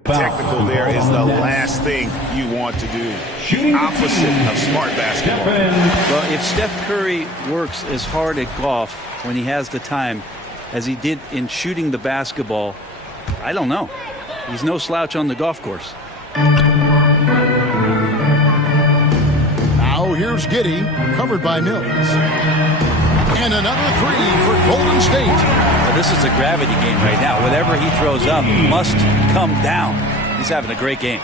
technical there is the last thing you want to do. Opposite of smart basketball. Well, if Steph Curry works as hard at golf when he has the time as he did in shooting the basketball, I don't know. He's no slouch on the golf course. Now here's Giddey, covered by Mills. And another three for Golden State. Well, this is a gravity game right now. Whatever he throws up must come down. He's having a great game.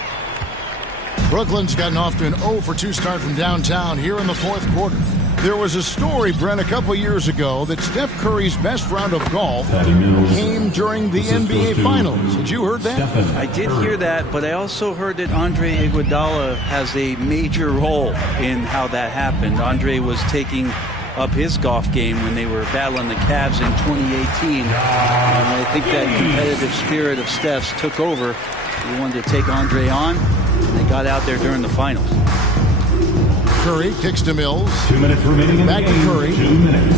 Brooklyn's gotten off to an 0-for-2 start from downtown here in the fourth quarter. There was a story, Brent, a couple years ago that Steph Curry's best round of golf came during the NBA Finals. Had you heard that? I did hear that, but I also heard that Andre Iguodala has a major role in how that happened. Andre was taking up his golf game when they were battling the Cavs in 2018. And I think that competitive spirit of Steph's took over. He wanted to take Andre on, and they got out there during the finals. Curry kicks to Mills. 2 minutes remaining in Back the game. to Curry. 2 minutes.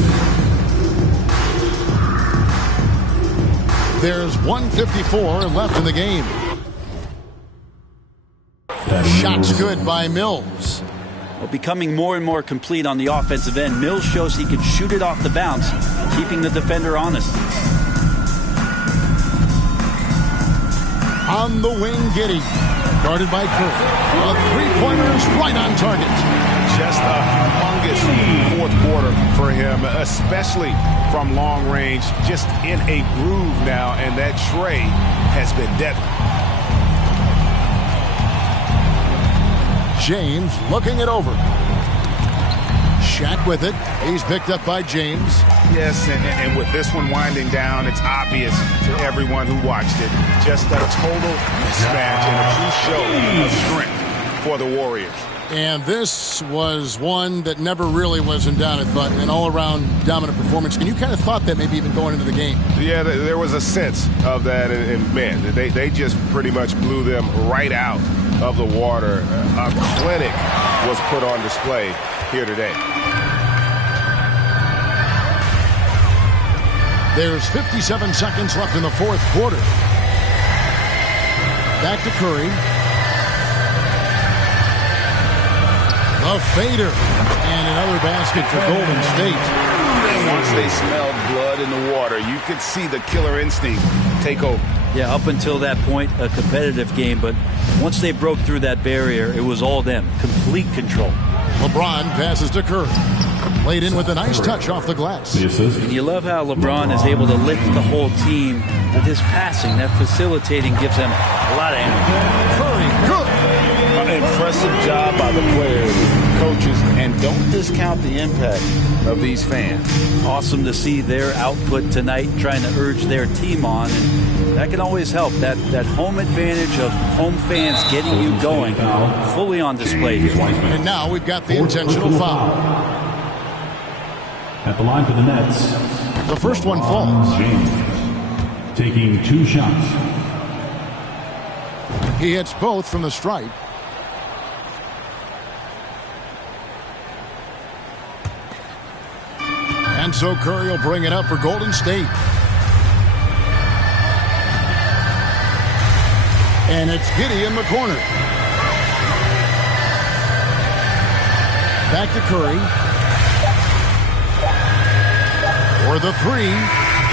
There's 1:54 left in the game. Shots good by Mills. Well, becoming more and more complete on the offensive end, Mills shows he can shoot it off the bounce, keeping the defender honest. On the wing, Giddey. Guarded by Curry. The three-pointers right on target. Just a humongous fourth quarter for him, especially from long range. Just in a groove now, and that tray has been deadly. James looking it over. Shaq with it. He's picked up by James. Yes, and with this one winding down, it's obvious to everyone who watched it. Just a total mismatch and a true show of strength for the Warriors. And this was one that never really was in doubt, I thought, an all-around dominant performance. And you kind of thought that maybe even going into the game. Yeah, there was a sense of that, and man, they just pretty much blew them right out of the water. A clinic was put on display here today. There's 57 seconds left in the fourth quarter. Back to Curry. The fader. And another basket for Golden State. And once they smelled blood in the water, you could see the killer instinct take over. Yeah, up until that point, a competitive game, but once they broke through that barrier, it was all them. Complete control. LeBron passes to Curry. Played in with a nice touch off the glass. And you love how LeBron is able to lift the whole team with his passing. That facilitating gives them a lot of energy. Curry, good. An impressive job by the players, coaches, and don't discount the impact of these fans. Awesome to see their output tonight, trying to urge their team on. And that can always help. That home advantage of home fans getting you going fully on display here. And now we've got the intentional foul. At the line for the Nets, The first one falls. James taking 2 shots. He hits both from the stripe. And so Curry will bring it up for Golden State. And it's Giddey in the corner. Back to Curry. For the three.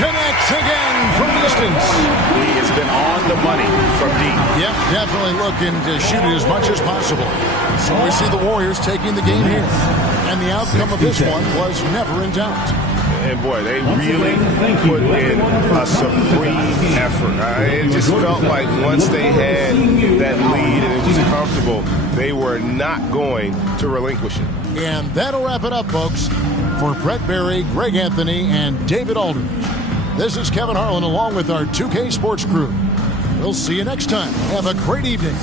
Connects again from distance. He has been on the money from deep. Yep, definitely looking to shoot it as much as possible. So we see the Warriors taking the game here. And the outcome of this one was never in doubt. And boy, they really put in a supreme effort. It just felt like once they had that lead and it was comfortable, they were not going to relinquish it. And that'll wrap it up, folks. For Brett Berry, Greg Anthony, and David Aldridge, This is Kevin Harlan along with our 2K Sports crew. We'll see you next time. Have a great evening.